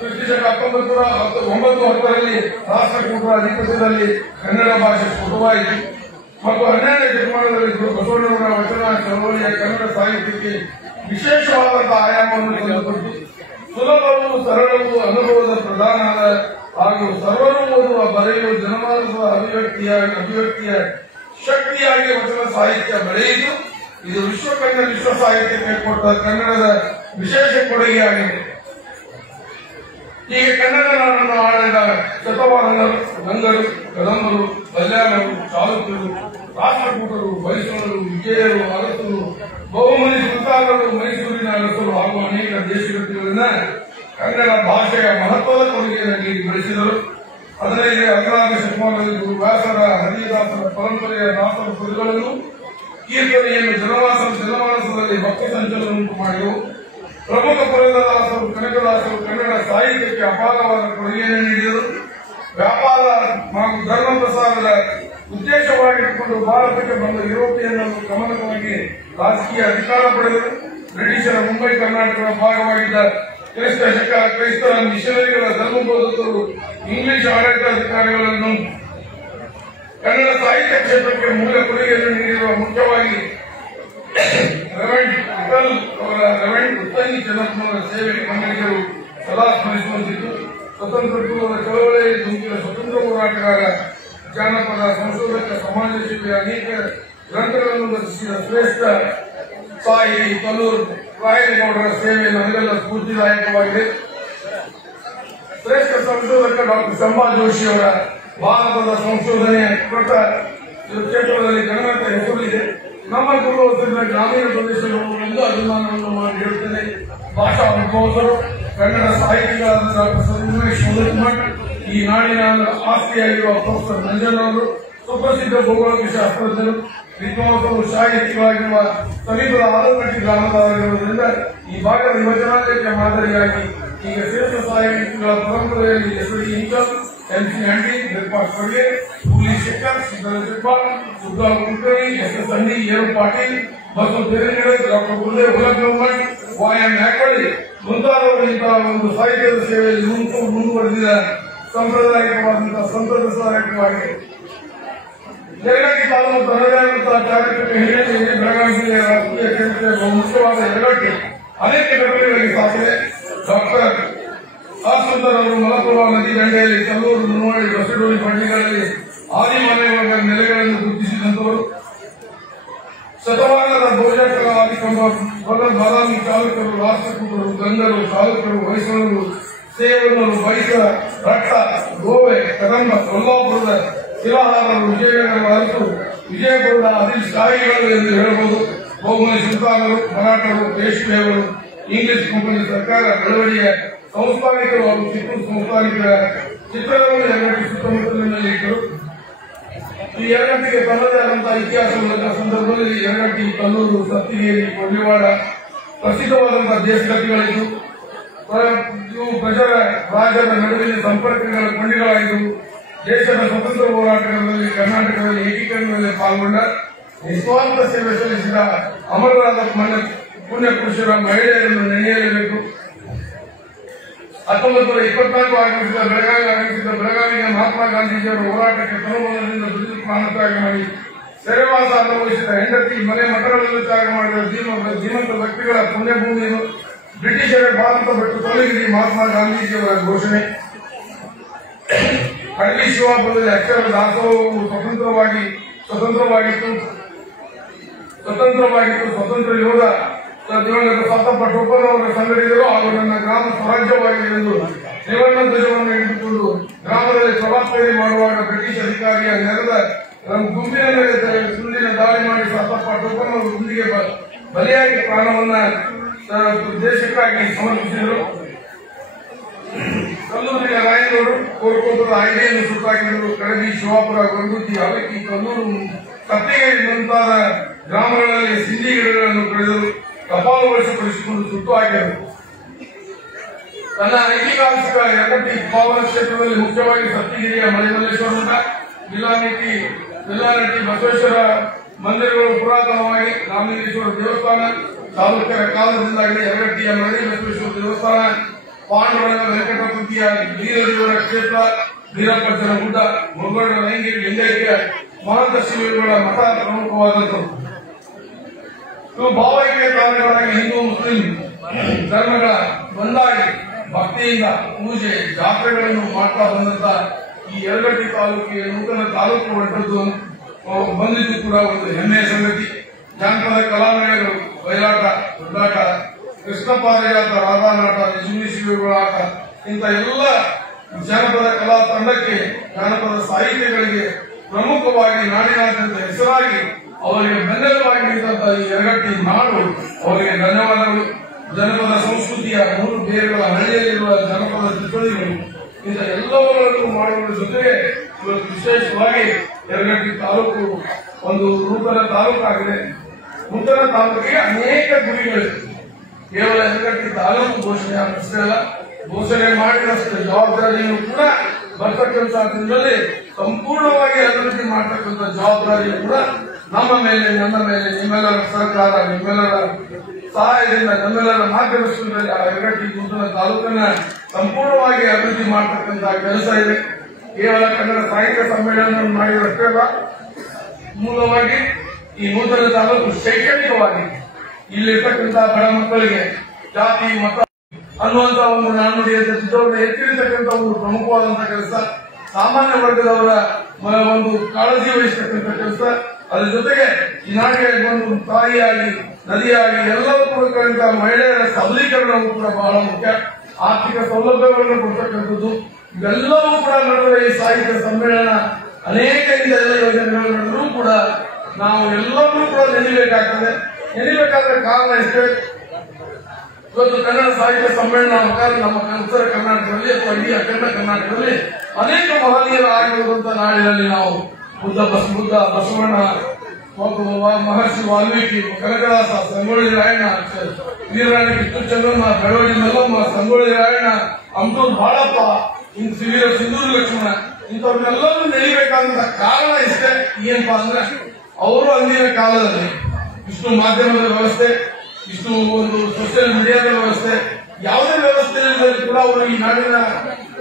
ಕ್ರಿಸ್ತಶಕ 1910ರಲ್ಲಿ ರಾಷ್ಟ್ರಕೂಟರ ಅಧಿಪತ್ಯದಲ್ಲಿ ಕನ್ನಡ ಭಾಷೆ ಸ್ಫುಟವಾಯಿತು ಮತ್ತು 12ನೇ ಶತಮಾನದಲ್ಲಿ ಬಸವಣ್ಣನವರ ವಚನ ಚಳವಳಿಯ ಕನ್ನಡ ಸಾಹಿತ್ಯಕ್ಕೆ ವಿಶೇಷವಾದಂತಹ ಆಯಾಮವನ್ನು ತಂದುಕೊಟ್ಟು ಸುಲಭವೂ ಸರಳವೂ ಅನುಭವದ ಪ್ರಧಾನವಾದ ಹಾಗೂ ಸರ್ವರೂ ಓದುವ ಬರೆಯುವ ಜನಮಾನಸದ ಅಭಿವ್ಯಕ್ತಿಯ ಶಕ್ತಿಯಾಗಿ ವಚನ ಸಾಹಿತ್ಯ ಬೆಳೆಯಿತು. ಇದು ವಿಶ್ವ ಸಾಹಿತ್ಯಕ್ಕೆ ಕೊಟ್ಟ ಕನ್ನಡದ ವಿಶೇಷ ಕೊಡುಗೆಯಾಗಿದೆ. ಹೀಗೆ ಕನ್ನಡ ನಾಡನ್ನು ಆಳಿದ ಶತವಾಹನರು, ಗಂಗರು, ಕದಂಬರು, ಬಲ್ಯಾಣರು, ಚಾಲುಕ್ಯರು, ರಾಷ್ಟ್ರಕೂಟರು, ಹೊಯ್ಸಳರು, ವಿಜಯರು, ಅರಸರು, ಬಹುಮನಿ ಸುಲ್ತಾನರು, ಮೈಸೂರಿನ ಅರಸರು ಹಾಗೂ ಅನೇಕ ದೇಶಗತಿಗಳಿಂದ ಕನ್ನಡ ಭಾಷೆಯ ಮಹತ್ವದ ಕೊಡುಗೆಯನ್ನು ನೀಡಿ ಬೆಳೆಸಿದರು. 15ನೇ ಶತಮಾನದಲ್ಲಿ ಗುರುವ್ಯಾಸರ, ಹರಿದಾಸರ ಪರಂಪರೆಯ ದಾಸರ ಪದಗಳನ್ನು ಕೀರ್ತನೆಯನ್ನು ಜನಮಾನಸದಲ್ಲಿ ಭಕ್ತಿ ಸಂಚಲನ ಉಂಟು ಮಾಡಿದವು. ಪ್ರಮುಖ ಪುರಂದರದಾಸರು, ಕನಕದಾಸರು ಕನ್ನಡ ಸಾಹಿತ್ಯಕ್ಕೆ ಅಪಾರವಾದ ಕೊಡುಗೆಯನ್ನು ನೀಡಿದರು. ವ್ಯಾಪಾರ ಹಾಗೂ ಧರ್ಮ ಪ್ರಸಾರದ ಉದ್ದೇಶವಾಗಿಟ್ಟುಕೊಂಡು ಭಾರತಕ್ಕೆ ಬಂದ ಯುರೋಪಿಯನ್ನರು ಗಮನವಾಗಿ ರಾಜಕೀಯ ಅಧಿಕಾರ ಪಡೆದರು. ಬ್ರಿಟಿಷರ ಮುಂಬೈ ಕರ್ನಾಟಕದ ಭಾಗವಾಗಿದ್ದ ಕ್ರೈಸ್ತರ ಮಿಷನರಿಗಳ ಧರ್ಮಬೋಧಕರು ಇಂಗ್ಲಿಷ್ ಆಡಳಿತಾಧಿಕಾರಿಗಳನ್ನು ಕನ್ನಡ ಸಾಹಿತ್ಯ ಕ್ಷೇತ್ರಕ್ಕೆ ಮೂಲ ಕೊಡುಗೆಯನ್ನು ನೀಡಿರುವ ಮುಖ್ಯವಾಗಿ ರೆವೆಂಡ್ ಉತ್ತಂಗಿ ಜನತ್ವರ ಸೇವೆ ಕನ್ನಡಿಗರು ಸದಾ ಸ್ಮರಿಸುವಂತಿತ್ತು. ಸ್ವತಂತ್ರ ಪೂರ್ವದ ಚಳವಳಿಯಲ್ಲಿ ಧುಮುಕಿದ ಸ್ವತಂತ್ರ ಹೋರಾಟಗಾರ, ಜಾನಪದ ಸಂಶೋಧಕ, ಸಮಾಜ ಸೇವೆಯ ಅನೇಕ ಗ್ರಂಥಗಳನ್ನು ರಚಿಸಿದ ಶ್ರೇಷ್ಠ ಸಾಹಿತಿ ಕಲ್ಲೂರು ರಾಯನಗೌಡರ ಸೇವೆ ನಮಗೆಲ್ಲ ಸ್ಫೂರ್ತಿದಾಯಕವಾಗಿದೆ. ಶ್ರೇಷ್ಠ ಸಂಶೋಧಕ ಡಾಕ್ಟರ್ ಶಂಭಾ ಜೋಶಿ ಅವರ ಭಾರತದ ಸಂಶೋಧನೆಯ ಕ್ಷೇತ್ರದಲ್ಲಿ ಗಣನೀಯ ಹೆಸರಿದೆ. ನಮ್ಮ ಪೂರ್ವಜರ ಗ್ರಾಮೀಣ ಪ್ರದೇಶಗಳು ಎಂದು ಅಭಿಮಾನವನ್ನು ಮಾಡಿ ಹೇಳುತ್ತೇನೆ. ಭಾಷಾ ವಿದ್ವಾಂಸರು, ಕನ್ನಡ ಸಾಹಿತಿಗಳಾದ ಡಾಕ್ಟರ್ ಉಮೇಶ್ ಮುದುಕಮಠ್, ಈ ನಾಡಿನ ಆಸ್ತಿಯಾಗಿರುವ ಪ್ರೊಫೆಸರ್ ನಂಜನವರು, ಸುಪ್ರಸಿದ್ಧ ಭೌಗೋಳಿಕ ಶಾಸ್ತ್ರಜ್ಞರು, ವಿದ್ವಾಂಸರು, ಸಾಹಿತಿಗಳಾಗಿರುವ ಸಮೀಪದ ಆಲೂಕಟ್ಟಿ ಗ್ರಾಮದವರಿರುವುದರಿಂದ ಈ ಭಾಗದ ಯುವಜನಾಂಗಕ್ಕೆ ಮಾದರಿಯಾಗಿ ಈಗ ಶ್ರೇಷ್ಠ ಸಾಹಿತಿಗಳ ಪರಂಪರೆಯಲ್ಲಿ ಎಸ್.ಡಿ. ಇಂಕಲ್, ಎಂ.ಸಿ. ಆಂಟಿ, ನಿರ್ಪಾಟ್ ಪರ್ಗೆ, ಹುಲಿ ಶೇಖರ್, ಸಿದ್ದರಾಮ ಜಗ್ಪಾಲ್, ಸುಬ್ಬರಾವ್ ಕುಲಕರ್ಣಿ, ಎಸ್.ಎಸ್. ಅಂಡಿ, ಎಂ. ಪಾಟೀಲ್, ಬಸವ ಬೇರೆಗಡೆ, ಡಾಕ್ಟರ್ ಗುರುದೇವ್ ಹುಲಗಮ್ಮಠ್, ವಾಯಂ ನಾಯ್ಕಳ್ಳಿ ಮುಂತಾದವರು ಇಂತಹ ಒಂದು ಸಾಹಿತ್ಯದ ಸೇವೆಯಲ್ಲಿ ಮುಂದುವರೆದಿದ ಸಂಪ್ರದಾಯಿಕವಾದಂತಹ ಸಂತಸದಾಯಕವಾಗಿದೆ. ಯರಗಟ್ಟಿ ತಾಲೂಕು ತನ್ನದೇ ಚಾರಿತ್ರಿಕ ಹಿನ್ನೆಲೆಯಲ್ಲಿ ಬೆಳಗಾವಿ ಜಿಲ್ಲೆಯ ರಾಜಕೀಯ ಕ್ಷೇತ್ರಕ್ಕೆ ಬಹುಮುಖ್ಯವಾದ ಯರಗಟ್ಟಿ ಅನೇಕ ಘಟನೆಗಳಿಗೆ ಸಾಕಿದೆ. ಡಾಕ್ಟರ್ ಆಸುಂದರವರು ಮಲಪ್ರಭಾ ನದಿ ದಂಡೆಯಲ್ಲಿ ಕಲ್ಲೂರು, ಮುನ್ನೋಳಿ, ಹೊಸಡೋಳಿ ಬಂಡಿಗಳಲ್ಲಿ ಆದಿಮನೆಯವರ ನೆಲೆಗಳನ್ನು ಗುರುತಿಸಿ ಶ್ರಮಿಸಿದಂತವರು. ಶತಮಾನದ ಬಹುಜಾತಗಳಾಗಿಕೊಂಡ ಬಾದಾಮಿ ಚಾಲಕರು, ರಾಷ್ಟ್ರಕೂಟರು, ಗಂಗರು, ಚಾಲಕರು, ಹೊಯ್ಸಳರು, ಸೇವನರು, ಬೈಕ, ರಟ್ಟ, ಗೋವೆ, ಕದಂಬ, ಕೊಲ್ಲಾಪುರದ ಶಿಲಾಹಾರರು, ವಿಜಯನಗರ ಅರಸು, ವಿಜಯಪುರದ ಅಧಿಶಾಹಿಗಳು ಎಂದು ಹೇಳಬಹುದು. ಬಹುಮನಿ ಸುಲ್ತಾನರು, ಮರಾಠರು, ಪೇಶ್ವೆಯವರು, ಇಂಗ್ಲಿಷ್ ಕಂಪನಿ ಸರ್ಕಾರ, ಬೆಳವಣಿಗೆಯ ಸಂಸ್ಥಾನಿಕರು ಹಾಗೂ ಟಿಪ್ಪು ಸಂಸ್ಥಾನಿಕರ ಚಿತ್ರಗಳನ್ನು ಯರಗಟ್ಟಿ ಸುತ್ತಮುತ್ತಲಿನಲ್ಲಿ ಇಟ್ಟರು. ಈ ಯರಗಟ್ಟಿಗೆ ತನ್ನದೇ ಆದಂತಹ ಇತಿಹಾಸವಿರುವ ಸಂದರ್ಭದಲ್ಲಿ ಯರಗಟ್ಟಿ, ಕಲ್ಲೂರು, ಸತ್ತಿಗೇರಿ, ಕೊಂಡಿವಾಡ ಪ್ರಸಿದ್ಧವಾದಂತಹ ದೇಶಗತಿಗಳಿದ್ದು ಪ್ರಜರ ರಾಜರ ನಡುವಿನ ಸಂಪರ್ಕಗಳ ಕೊಂಡಿಗಳಾಯಿತು. ದೇಶದ ಸ್ವತಂತ್ರ ಹೋರಾಟಗಳಲ್ಲಿ ಕರ್ನಾಟಕದಲ್ಲಿ ಏಕೀಕರಣದಲ್ಲಿ ಪಾಲ್ಗೊಂಡ ನಿಸ್ವಾರ್ಥ ಸೇವೆ ಸಲ್ಲಿಸಿದ ಅಮರರಾದ ಪುಣ್ಯ ಪುರುಷರ ಮಹಿಳೆಯರನ್ನು ನೆನೆಯಲೇಬೇಕು. 1924 ಆಗಮಿಸಿದ ಬೆಳಗಾವಿಯ ಮಹಾತ್ಮ ಗಾಂಧೀಜಿಯವರ ಹೋರಾಟಕ್ಕೆ ತನುಮನದಿಂದ ದುಡಿದು ಪ್ರಾಣತ್ಯಾಗ ಮಾಡಿ ಸೆರೆವಾಸ ಅನುಭವಿಸಿದ ಹೆಂಡತಿ ಮನೆ ಮಠಗಳನ್ನು ತ್ಯಾಗ ಮಾಡಿದ ಧೀಮಂತ ವ್ಯಕ್ತಿಗಳ ಪುಣ್ಯಭೂಮಿಯನ್ನು ಬ್ರಿಟಿಷರ ಭಾರತ ಬಿಟ್ಟು ತೊಲಗಿಸಿ ಮಹಾತ್ಮ ಗಾಂಧೀಜಿಯವರ ಘೋಷಣೆ. ಕಡಲಿ ಶಿವಾಪುರದಲ್ಲಿ ಅಕ್ಷರ ದಾಸೋಹವು ಸ್ವತಂತ್ರವಾಗಿತ್ತು. ಸ್ವತಂತ್ರ ಯೋಧ ದಿವಂಗತ ಸಾತಪ್ಪ ಟೋಪನವರ ಸಂಘಟಿಗರು ಹಾಗೂ ನನ್ನ ಗ್ರಾಮ ಸ್ವರಾಜ್ಯವಾಗಿದೆ ಎಂದು ತ್ರಿವರ್ಣ ಧ್ವಜವನ್ನು ಹಿಡಿದುಕೊಂಡು ಗ್ರಾಮದಲ್ಲಿ ಪ್ರವಾಸೋದ್ಯಮ ಮಾಡುವಾಗ ಬ್ರಿಟಿಷ್ ಅಧಿಕಾರಿಯ ನೆರೆದ ಗುಂಪಿನ ಮೇಲೆ ಸುಳ್ಳಿನ ದಾಳಿ ಮಾಡಿ ಸಾತಪ್ಪ ಟೋಪನವರು ಗುಂಡಿಗೆ ಬಲಿಯಾಗಿ ಪ್ರಾಣವನ್ನ ದೇಶಕ್ಕಾಗಿ ಸಮರ್ಪಿಸಿದರು. ಕಲ್ಲೂರಿನ ರಾಯನವರು ಕೋರ್ಕೋಟದ ಐಡಿಯನ್ನು ಸುಟ್ಟಾಕಿದರು. ಕಡಲಿ, ಶಿವಾಪುರ, ಗಂಗುತಿ, ಅವಕ್ಕಿ, ಕಲ್ಲೂರು, ಸತ್ತಿಗೇರಿ ಮುಂತಾದ ಗ್ರಾಮಗಳಲ್ಲಿ ಸಿಂಧಿ ಗಿಡಗಳನ್ನು ಕಡಿದರು. ಕಪಾಲುಗೊಳಿಸಿಕೊಂಡು ಸುಟ್ಟು ಹಾಕಿದರು. ತನ್ನ ಐತಿಹಾಸಿಕ ಯರಗಟ್ಟಿ ಪಾವನ ಕ್ಷೇತ್ರದಲ್ಲಿ ಮುಖ್ಯವಾಗಿ ಸತ್ತಿಗಿರಿಯ ಮಲೆಮಲ್ಲೇಶ್ವರ ಮಠ, ಬಿಲ್ಲಾನಟ್ಟಿ ಬಸವೇಶ್ವರ ಮಂದಿರಗಳು ಪುರಾತನವಾಗಿ, ರಾಮಲಿಂಗೇಶ್ವರ ದೇವಸ್ಥಾನ ಚಾಲುಕ್ಯರ ಕಾಲದಿಂದಾಗಿ ಯರಗಟ್ಟಿಯ ಮರಳಿ ಬಸವೇಶ್ವರ ದೇವಸ್ಥಾನ, ಪಾಂಡುರಂಗ ವೆಂಕಟಪತಿಯ ವೀರದೇವರ ಕ್ಷೇತ್ರ, ವೀರಪ್ಪಜ್ಜನ ಗುಡ್ಡ, ಮುರುಗೋಡ ಲೈಂಗಿಕ ಲಿಂಗೈಕ್ಯ ಮಹಂತ ಶಿವರುಗಳ ಮಠ ಪ್ರಮುಖವಾದದ್ದು. ಇವು ಭಾವೈಕ್ಯ ಕಾರಣಗಳಾಗಿ ಹಿಂದೂ ಮುಸ್ಲಿಂ ಧರ್ಮಗಳ ಒಂದಾಗಿ ಭಕ್ತಿಯಿಂದ ಪೂಜೆ ಜಾತ್ರೆಗಳನ್ನು ಮಾಡ್ತಾ ಬಂದಂತ ಈ ಯರಗಟ್ಟಿ ತಾಲೂಕಿಗೆ ನೂತನ ತಾಲೂಕು ಬಂದಿದ್ದು ಕೂಡ ಒಂದು ಹೆಮ್ಮೆಯ ಸಂಗತಿ. ಜಾನಪದ ಕಲಾಮೇಳಗಳು, ಬಯಲಾಟ, ಒಡ್ಡಾಟ, ಕೃಷ್ಣ ಪಾರಿಜಾತ, ರಾಧಾನಾಟ, ನಿಜುಮಿ ಶಿವರುಗಳ ಆಟ ಇಂಥ ಎಲ್ಲ ಜಾನಪದ ಕಲಾ ತಂಡಕ್ಕೆ, ಜಾನಪದ ಸಾಹಿತ್ಯಗಳಿಗೆ ಪ್ರಮುಖವಾಗಿ ನಾಡಿನಾದ್ಯಂತ ಹೆಸರಾಗಿ ಅವರಿಗೆ ಬೆನ್ನೆಲುಬಾಗಿ ನಿಂತಹ ಈ ಯರಗಟ್ಟಿ ನಾಡು ಅವರಿಗೆ ಧನ್ಯವಾದಗಳು. ಜನಪದ ಸಂಸ್ಕೃತಿಯ ಮೂರು ಬೇರುಗಳ ಹಳ್ಳಿಯಲ್ಲಿರುವ ಜನಪದ ತಿಳುವಳಿಗಳು ಇಂಥ ಎಲ್ಲವನ್ನೂ ಮಾಡುವುದರ ಜೊತೆಗೆ ಇವತ್ತು ವಿಶೇಷವಾಗಿ ಯರಗಟ್ಟಿ ತಾಲೂಕು ಒಂದು ನೂತನ ತಾಲೂಕಾಗಿದೆ. ನೂತನ ತಾಲೂಕಿಗೆ ಅನೇಕ ಗುರಿಗಳಿವೆ. ಕೇವಲ ಯರಗಟ್ಟಿ ತಾಲೂಕು ಘೋಷಣೆ ಅಷ್ಟೇ ಅಲ್ಲ, ಘೋಷಣೆ ಮಾಡಿದಷ್ಟು ಜವಾಬ್ದಾರಿಯನ್ನು ಕೂಡ ಬರ್ತಕ್ಕಂಥ ದಿನದಲ್ಲಿ ಸಂಪೂರ್ಣವಾಗಿ ಅಭಿವೃದ್ಧಿ ಮಾಡತಕ್ಕಂಥ ಜವಾಬ್ದಾರಿಯು ಕೂಡ ನಮ್ಮ ಮೇಲೆ, ನನ್ನ ಮೇಲೆ, ನಿಮ್ಮೆಲ್ಲರ ಸರ್ಕಾರ, ನಿಮ್ಮೆಲ್ಲರ ಸಹಾಯದಿಂದ, ನಮ್ಮೆಲ್ಲರ ಮಾರ್ಗದರ್ಶನದಲ್ಲಿ ಆ ಯರಗಟ್ಟಿ ನೂತನ ತಾಲೂಕನ್ನ ಸಂಪೂರ್ಣವಾಗಿ ಅಭಿವೃದ್ಧಿ ಮಾಡತಕ್ಕಂಥ ಕೆಲಸ ಇದೆ. ಕೇವಲ ಕನ್ನಡ ಸಾಹಿತ್ಯ ಸಮ್ಮೇಳನ ಮಾಡಿದಷ್ಟೇ ಅಲ್ಲ, ಮೂಲವಾಗಿ ಈ ನೂತನ ತಾಲೂಕು ಶೈಕ್ಷಣಿಕವಾಗಿ ಇಲ್ಲಿರ್ತಕ್ಕಂಥ ಬಡ ಮಕ್ಕಳಿಗೆ ಜಾತಿ ಮತ ಅನ್ನುವಂತ ಒಂದು ನಾಣ್ಣುಡಿಯನ್ನು ಎತ್ತಿರತಕ್ಕಂಥ ಒಂದು ಪ್ರಮುಖವಾದಂತಹ ಕೆಲಸ, ಸಾಮಾನ್ಯ ವರ್ಗದವರ ಒಂದು ಕಾಳಜಿ ವಹಿಸತಕ್ಕಂಥ ಕೆಲಸ. ಅದರ ಜೊತೆಗೆ ಈ ನಾಡಿಗೆ ಒಂದು ತಾಯಿಯಾಗಿ, ನದಿಯಾಗಿ ಎಲ್ಲವೂ ಕೊಡತಕ್ಕಂಥ ಮಹಿಳೆಯರ ಸಬಲೀಕರಣವೂ ಕೂಡ ಬಹಳ ಮುಖ್ಯ. ಆರ್ಥಿಕ ಸೌಲಭ್ಯಗಳನ್ನು ಕೊಡ್ತಕ್ಕಂಥದ್ದು ಇವೆಲ್ಲವೂ ಕೂಡ ನಡೆದ ಈ ಸಾಹಿತ್ಯ ಸಮ್ಮೇಳನ ಅನೇಕ ಎಲ್ಲ ಯೋಜನೆಗಳು ನಡೆದರೂ ಕೂಡ ನಾವು ಎಲ್ಲವನ್ನೂ ಕೂಡ ನೆನೆಯಬೇಕಾಗ್ತದೆ. ನೆನೆಯಬೇಕಾದ್ರೆ ಕಾರಣ ಎಷ್ಟೇ, ಇವತ್ತು ಕನ್ನಡ ಸಾಹಿತ್ಯ ಸಮ್ಮೇಳನ ನಮ್ಮ ಉತ್ತರ ಕರ್ನಾಟಕದಲ್ಲಿ ಅಥವಾ ಇಡೀ ಅಖಂಡ ಕರ್ನಾಟಕದಲ್ಲಿ ಅನೇಕ ಮಹನೀಯರು ಆಗಿರುವಂತ ನಾಡಿನಲ್ಲಿ ನಾವು ಬುದ್ಧ ಬಸವಣ್ಣ, ಮಹರ್ಷಿ ವಾಲ್ಮೀಕಿ, ಕನಕದಾಸ, ಸಂಗೊಳ್ಳಿ ರಾಯಣ್ಣ, ವೀರರಾಣಿ ಕಿತ್ತೂರು ಚೆನ್ನಮ್ಮ, ಬೆಳವಡಿ ಮಲ್ಲಮ್ಮ, ಸಂಗೊಳ್ಳಿ ರಾಯಣ್ಣ, ಅಮೃತ ಬಾಳಪ್ಪ, ವೀರ ಸಿಂಧೂರು ಲಕ್ಷ್ಮಣ ಇಂಥವ್ರನ್ನೆಲ್ಲರೂ ನೆನೆಯಬೇಕಾದಂತ ಕಾರಣ ಇಷ್ಟೇ. ಏನಪ್ಪಾ ಅಂದ್ರೆ ಅವರು ಅಂದಿನ ಕಾಲದಲ್ಲಿ ಇಷ್ಟು ಮಾಧ್ಯಮದ ವ್ಯವಸ್ಥೆ, ಇಷ್ಟು ಒಂದು ಸೋಷಿಯಲ್ ಮೀಡಿಯಾದ ವ್ಯವಸ್ಥೆ, ಯಾವುದೇ ವ್ಯವಸ್ಥೆ ಕೂಡ ಅವರು ಈ ನಾಡಿನ